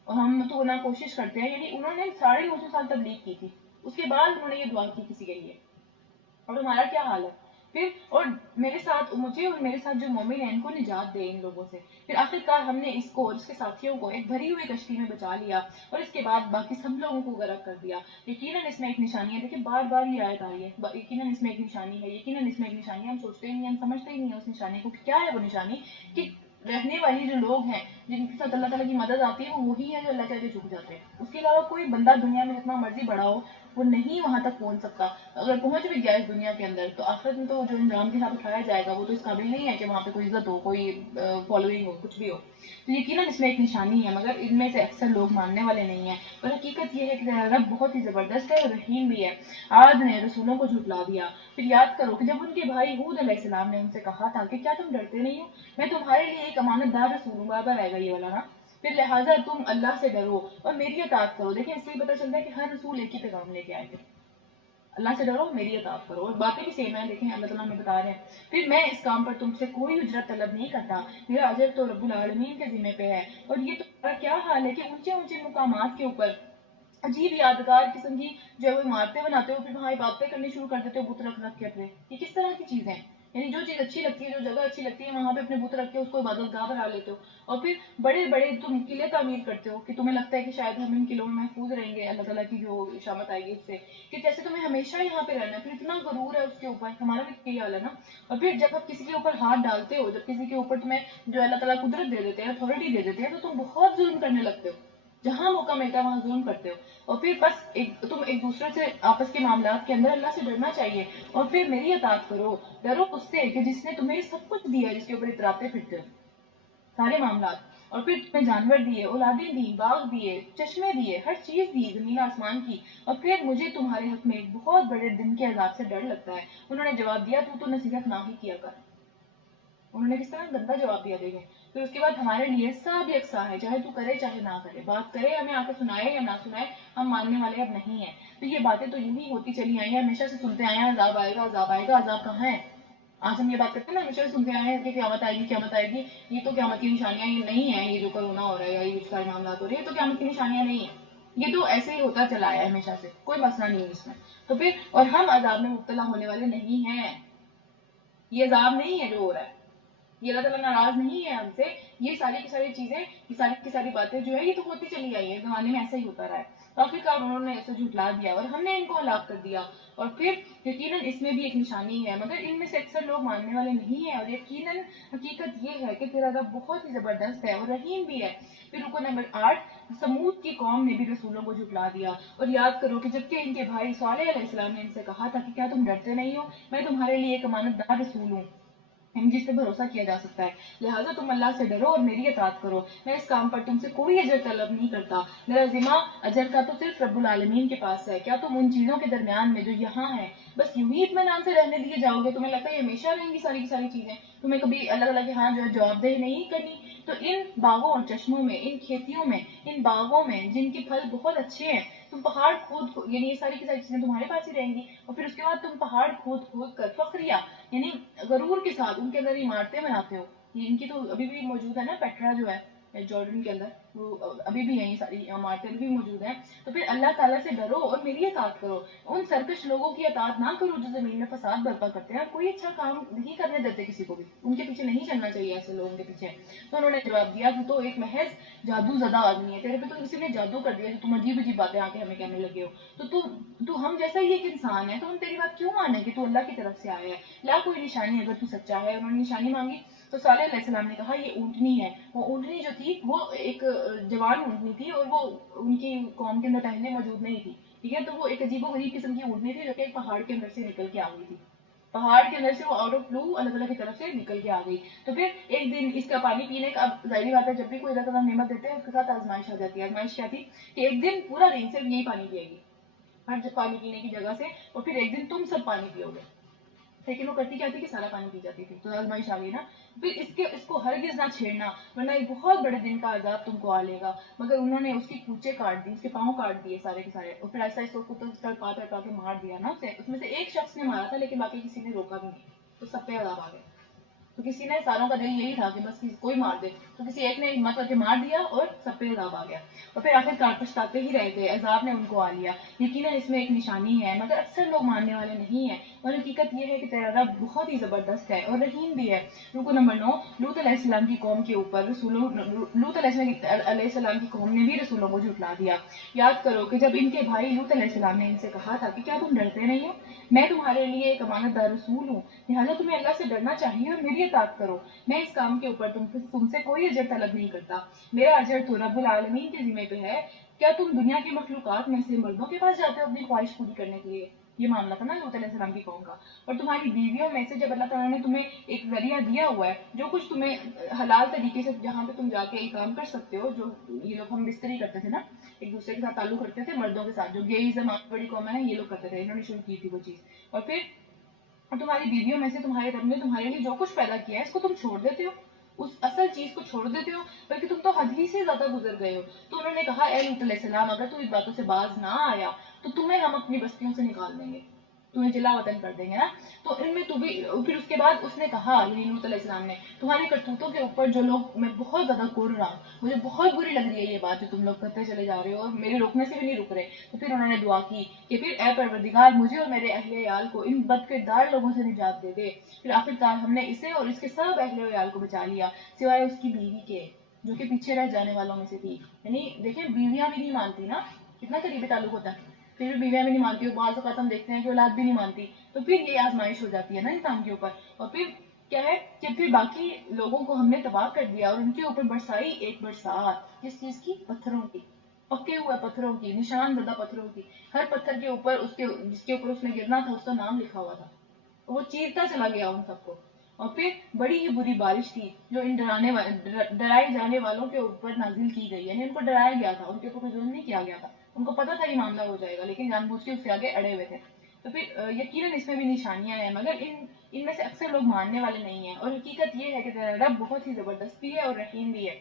اور ہم تو نہ کوشش کرتے ہیں، یعنی انہوں نے 950 سال تبلیغ کی تھی، اس کے بعد انہوں نے یہ دعا کی کسی کے لیے، اور ہمارا کیا حال ہے پھر؟ اور میرے ساتھ مجھے اور میرے ساتھ جو مومن ہیں ان کو نجات دے ان لوگوں سے۔ پھر آخرکار ہم نے اس کو اور اس کے ساتھیوں کو ایک بھری ہوئی کشتی میں بچا لیا اور اس کے بعد باقی سب لوگوں کو غرق کر دیا۔ یقیناً اس میں ایک نشانی ہے، دیکھیں بار بار یہ آیت آئی ہے، یقیناً اس میں ایک نشانی ہے، یقیناً اس میں ایک نشانی ہے، ہم سوچتے ہی نہیں، ہم سمجھتے ہی نہیں ہیں اس نشانی کو، کیا ہے وہ نشانی؟ کہ رہنے والی جو لوگ ہیں جن کے ساتھ اللہ تعالیٰ کی مدد آتی ہے وہ وہی ہے جو اللہ کے آگے جھک جاتے ہیں. اس کے علاوہ کوئی بندہ دنیا میں جتنا مرضی بڑا ہو وہ نہیں وہاں تک پہنچ سکتا. اگر پہنچ بھی گیا اس دنیا کے اندر تو آخرت میں تو جو انجام کے ساتھ اٹھایا جائے گا وہ تو اس قابل نہیں ہے کہ وہاں پہ کوئی عزت ہو, کوئی فالوئنگ ہو, کچھ بھی ہو. تو یقیناً اس میں ایک نشانی ہے, مگر ان میں سے اکثر لوگ ماننے والے نہیں ہیں. اور حقیقت یہ ہے کہ تیرا رب بہت ہی زبردست ہے اور رحیم بھی ہے. عاد نے رسولوں کو جھٹلا دیا. پھر یاد کرو کہ جب ان کے بھائی ہود علیہ السلام نے ان سے کہا تھا کہ کیا تم ڈرتے نہیں ہو, میں تمہارے لیے ایک امانت دار رسول ہوں. بار بار آئے گا یہ والا نا. پھر لہٰذا تم اللہ سے ڈرو اور میری اطاعت کرو. دیکھیں اس سے پتہ چلتا ہے کہ ہر رسول ایک ہی پیغام لے کے آئے تھے, اللہ سے ڈرو, میری اطاعت کرو, اور باتیں بھی سیم ہیں. دیکھیں اللہ تعالیٰ ہمیں بتا رہے ہیں, پھر میں اس کام پر تم سے کوئی اجرت طلب نہیں کرتا, میرا اجر تو رب العالمین کے ذمہ پہ ہے. اور یہ تمہارا کیا حال ہے کہ اونچے اونچے مقامات کے اوپر عجیب یادگار قسم کی جو ہے وہ عمارتیں بناتے ہو, پھر وہاں عبادتیں کرنی شروع کر دیتے ہو بت رکھ رکھ کے اپنے. یہ کس طرح کی چیزیں ہیں؟ یعنی جو چیز اچھی لگتی ہے, جو جگہ اچھی لگتی ہے, وہاں پہ اپنے بت رکھ کے اس کو عبادت گاہ بنا لیتے ہو. اور پھر بڑے بڑے تم قلعے تعمیر کرتے ہو کہ تمہیں لگتا ہے کہ شاید ہم ان قلعوں میں محفوظ رہیں گے اللہ تعالیٰ کی جو شامت آئے گی اس سے, کہ جیسے تمہیں ہمیشہ یہاں پہ رہنا ہے. پھر اتنا غرور ہے اس کے اوپر, ہمارا بھی یہی حال ہے نا. اور پھر جب آپ کسی کے اوپر ہاتھ ڈالتے ہو, جب کسی کے اوپر تمہیں جو اللہ تعالیٰ قدرت دے دیتے ہیں, اتھارٹی دے دیتے ہیں, تو تم بہت ظلم کرنے لگتے ہو. جہاں موقع ملتا ہے وہاں ظلم کرتے ہو. اور پھر بس تم ایک دوسرے سے آپس کے معاملات کے اندر اللہ سے ڈرنا چاہیے. اور پھر میری اطاعت کرو, ڈرو اس سے کہ جس نے تمہیں سب کچھ دیا, جس کے اوپر اتراتے پھرتے ہو سارے معاملات. اور پھر تمہیں جانور دیے, اولادیں دی, باغ دیے, چشمے دیے, ہر چیز دی زمین آسمان کی. اور پھر مجھے تمہارے حق میں ایک بہت بڑے دن کے عذاب سے ڈر لگتا ہے. انہوں نے جواب دیا, تو نصیحت نہ ہی کیا کر. انہوں نے کس طرح گندا جواب دیا. دیکھیں پھر اس کے بعد ہمارے لیے سب یکساں ہے, چاہے تو کرے چاہے نہ کرے, بات کرے ہمیں آ کے سنائے یا نہ سنائے, ہم ماننے والے اب نہیں ہیں. تو یہ باتیں تو یوں ہی ہوتی چلی آئی ہیں, ہمیشہ سے سنتے آئے ہیں عذاب آئے گا, عذاب آئے گا. عذاب کہاں ہے؟ آج ہم یہ بات کرتے ہیں نا, ہمیشہ سے سنتے آئے ہیں کہ قیامت آئے گی, قیامت آئے گی. یہ تو قیامت کی نشانیاں یہ نہیں ہیں, یہ جو کرونا ہو رہا ہے یا یہ سارے معاملات ہو رہے ہیں, یہ تو قیامت کی نشانیاں نہیں ہیں. یہ تو ایسے ہی ہوتا چلا آیا ہے ہمیشہ سے, کوئی مسئلہ نہیں ہے اس میں. تو پھر اور ہم عذاب میں مبتلا ہونے والے نہیں ہیں. یہ عذاب نہیں ہے جو ہو رہا ہے, یہ اللہ تعالیٰ ناراض نہیں ہے ہم سے. یہ ساری کی ساری چیزیں, یہ ساری کی ساری باتیں جو ہے یہ تو ہوتی چلی آئی ہے, زمانے میں ایسا ہی ہوتا رہا ہے. تو آخرکار انہوں نے ایسے جھٹلا دیا اور ہم نے ان کو ہلاک کر دیا. اور پھر یقیناً اس میں بھی ایک نشانی ہے, مگر ان میں سے اکثر لوگ ماننے والے نہیں ہیں. اور یقیناً حقیقت یہ ہے کہ تیرا رب بہت ہی زبردست ہے اور رحیم بھی ہے. پھر رکو نمبر 8, سمود کی قوم نے بھی رسولوں کو جھٹلا دیا. اور یاد کرو کہ جبکہ ان کے بھائی صالح علیہ السلام نے ان سے کہا تھا کہ کیا تم ڈرتے نہیں ہو, میں تمہارے لیے ایک امانت دار رسول ہوں جس پہ بھروسہ کیا جا سکتا ہے, لہٰذا تم اللہ سے ڈرو اور میری اطاعت کرو. میں اس کام پر تم سے کوئی اجر طلب نہیں کرتا, میرا ذمہ اجر کا تو صرف رب العالمین کے پاس ہے. کیا تم ان چیزوں کے درمیان میں جو یہاں ہیں بس یوں ہی اطمینان سے رہنے دیے جاؤ گے؟ تمہیں لگتا ہے یہ ہمیشہ رہیں گی ساری کی ساری چیزیں, تمہیں کبھی اللہ تعالیٰ کے ہاں جو ہے جواب دہ نہیں کرنی؟ تو ان باغوں اور چشموں میں, ان کھیتیوں میں, ان باغوں میں جن کے پھل بہت اچھے ہیں, تم پہاڑ یعنی یہ ساری کی ساری چیزیں تمہارے پاس ہی رہیں گی. اور پھر اس کے بعد تم پہاڑ کھود کر فخریہ یعنی غرور کے ساتھ ان کے اندر عمارتیں بناتے ہو. ان کی تو ابھی بھی موجود ہے نا, پیٹرا جو ہے جارڈن کے اندر, وہ ابھی بھی ہیں, یہ ساری عمارتیں بھی موجود ہیں. تو پھر اللہ تعالیٰ سے ڈرو اور میری اطاعت کرو. ان سرکش لوگوں کی اطاعت نہ کرو جو زمین میں فساد برپا کرتے ہیں اور کوئی اچھا کام نہیں کرنے دیتے کسی کو بھی. ان کے پیچھے نہیں چلنا چاہیے ایسے لوگوں کے پیچھے. تو انہوں نے جواب دیا کہ تو ایک محض جادو زدہ آدمی ہے, تیرے پہ تو کسی نے جادو کر دیا جو تم عجیب عجیب باتیں آ کے ہمیں کہنے لگے ہو. تو ہم جیسا ہی ایک انسان ہے, تو ہم تیری بات کیوں مانیں کہ تو اللہ کی طرف سے آیا ہے؟ لا کوئی نشانی اگر تو سچا ہے. انہوں نے نشانی مانگی تو صالح علیہ السلام نے کہا یہ اونٹنی ہے. وہ اونٹنی جو تھی وہ ایک جوان اونٹنی تھی اور وہ ان کی قوم کے اندر پہلے موجود نہیں تھی, ٹھیک ہے. تو وہ ایک عجیب و غریب قسم کی اونٹنی تھی جو کہ ایک پہاڑ کے اندر سے نکل کے آ گئی تھی. پہاڑ کے اندر سے وہ آؤٹ آف بلو اللہ تعالیٰ کی طرف سے نکل کے آ گئی. تو پھر ایک دن اس کا پانی پینے کا, اب ظاہری بات ہے جب بھی کوئی اللہ تعالیٰ نعمت دیتے ہیں اس کے ساتھ آزمائش آ جاتی ہے. آزمائش کیا تھی کہ ایک دن پورا دن صرف یہی پانی پیے گی, ہر پانی پینے کی جگہ سے, اور پھر ایک دن تم سب پانی پیو گے. لیکن وہ کرتی کیا تھی کہ سارا پانی پی جاتی تھی. تو آزمائش آ گئی نا. پھر اس کو ہرگز نہ چھیڑنا ورنہ ایک بہت بڑے دن کا عذاب تم کو آ لے گا. مگر انہوں نے اس کی کوچے کاٹ دی, اس کے پاؤں کاٹ دیے سارے کے سارے, اور پھر ایسا اس کو تڑپا کے مار دیا نا. اس میں سے ایک شخص نے مارا تھا لیکن باقی کسی نے روکا بھی نہیں, تو سب پہ عذاب آ گیا. تو کسی نے, ساروں کا دل یہی تھا کہ بس کوئی مار دے, تو کسی ایک نے ہمت کر کے مار دیا اور سب پہ عذاب آ گیا. اور پھر آخر کار پچھتاتے ہی رہ گئے, عذاب نے ان کو آ لیا. یقیناً اس میں ایک نشانی ہے مگر اکثر لوگ ماننے والے نہیں ہیں. اور حقیقت یہ ہے کہ تیرا رب بہت ہی زبردست ہے اور رحیم بھی ہے. رکو نمبر 9, لوط علیہ السلام کی قوم کے اوپر لوط علیہ السلام کی قوم نے بھی رسولوں کو جھٹلا دیا. یاد کرو کہ جب ان کے بھائی لوط علیہ السلام نے ان سے کہا تھا کہ کیا تم ڈرتے نہیں ہو, میں تمہارے لیے ایک امانت دار رسول ہوں, لہٰذا تمہیں اللہ سے ڈرنا چاہیے اور میری یہ اطاعت کرو، میں اس کام کے اوپر تم سے کوئی اجر طلب نہیں کرتا، میرا اجر تو رب العالمین کے ذمہ پہ ہے، کیا تم دنیا کی مخلوقات میں سے مردوں کے پاس جاتے ہو اپنی خواہش پوری کرنے کے لیے؟ یہ معاملہ تھا نا لوط علیہ السلام کی قوم کا. اور تمہاری بیویوں میں سے جب اللہ تعالیٰ نے تمہیں ایک ذریعہ دیا ہوا ہے، جو کچھ تمہیں حلال طریقے سے جہاں پہ تم جا کے یہ کام کر سکتے ہو، جو یہ لوگ ہم بستری کرتے تھے نا، ایک دوسرے کے ساتھ تعلق رکھتے تھے مردوں کے ساتھ، جو گیئزم بڑی کامن ہے، یہ لوگ کرتے تھے، انہوں نے شروع کی تھی وہ چیز. اور پھر تمہاری بیویوں میں سے تمہارے رب نے تمہارے لیے جو کچھ پیدا کیا ہے، اس کو تم چھوڑ دیتے ہو، اس اصل چیز کو چھوڑ دیتے ہو، بلکہ تم تو حد ہی سے زیادہ گزر گئے ہو. تو انہوں نے کہا اے لوط علیہ السلام، اگر تو اس باتوں سے باز نہ آیا تو تمہیں ہم اپنی بستیوں سے نکال دیں گے، تمہیں جلا وطن کر دیں گے نا. تو ان میں تو بھی پھر اس کے بعد اس نے کہا، یعنی لوط علیہ السلام نے، تمہاری کرتوتوں کے اوپر جو لوگ، میں بہت زیادہ کور رہا ہوں، مجھے بہت بری لگ رہی ہے یہ بات جو تم لوگ کرتے چلے جا رہے ہو اور میرے روکنے سے بھی نہیں رک رہے. تو پھر انہوں نے دعا کی کہ پھر اے پروردگار، مجھے اور میرے اہل عیال کو ان بد کردار لوگوں سے نجات دے دے. پھر آخرکار ہم نے اسے اور اس کے سب اہل عیال کو بچا لیا، سوائے اس کی بیوی کے جو کہ پیچھے رہ جانے والوں میں سے تھی. یعنی دیکھیں بیویاں بھی نہیں مانتی نا، کتنا قریبی تعلق ہوتا ہے، پھر بھی بیویاں بھی نہیں مانتی، اور بعض اوقات ہم دیکھتے ہیں کہ اولاد بھی نہیں مانتی. تو پھر یہ آزمائش ہو جاتی ہے نا انسان کے اوپر. اور پھر کیا ہے کہ پھر باقی لوگوں کو ہم نے تباہ کر دیا اور ان کے اوپر برسائی ایک برسات، کس چیز کی؟ پتھروں کی، پکے ہوئے پتھروں کی، نشان زدہ پتھروں کی. ہر پتھر کے اوپر جس کے اوپر اس نے گرنا تھا اس کا نام لکھا ہوا تھا، وہ چیرتا چلا گیا ان سب کو. اور پھر بڑی ہی بری بارش تھی جو ان ڈرائے جانے والوں کے اوپر نازل کی گئی، یعنی ان کو ڈرایا گیا تھا، ان کے اوپر کوئی ظلم نہیں کیا گیا تھا، ان کو پتا تھا یہ معاملہ ہو جائے گا لیکن جان بوجھ کے اس سے آگے اڑے ہوئے تھے. تو پھر یقیناً اس میں بھی نشانیاں ہیں، مگر ان میں سے اکثر لوگ ماننے والے نہیں ہیں. اور حقیقت یہ ہے کہ رب بہت ہی زبردست بھی ہے اور رحیم بھی ہے.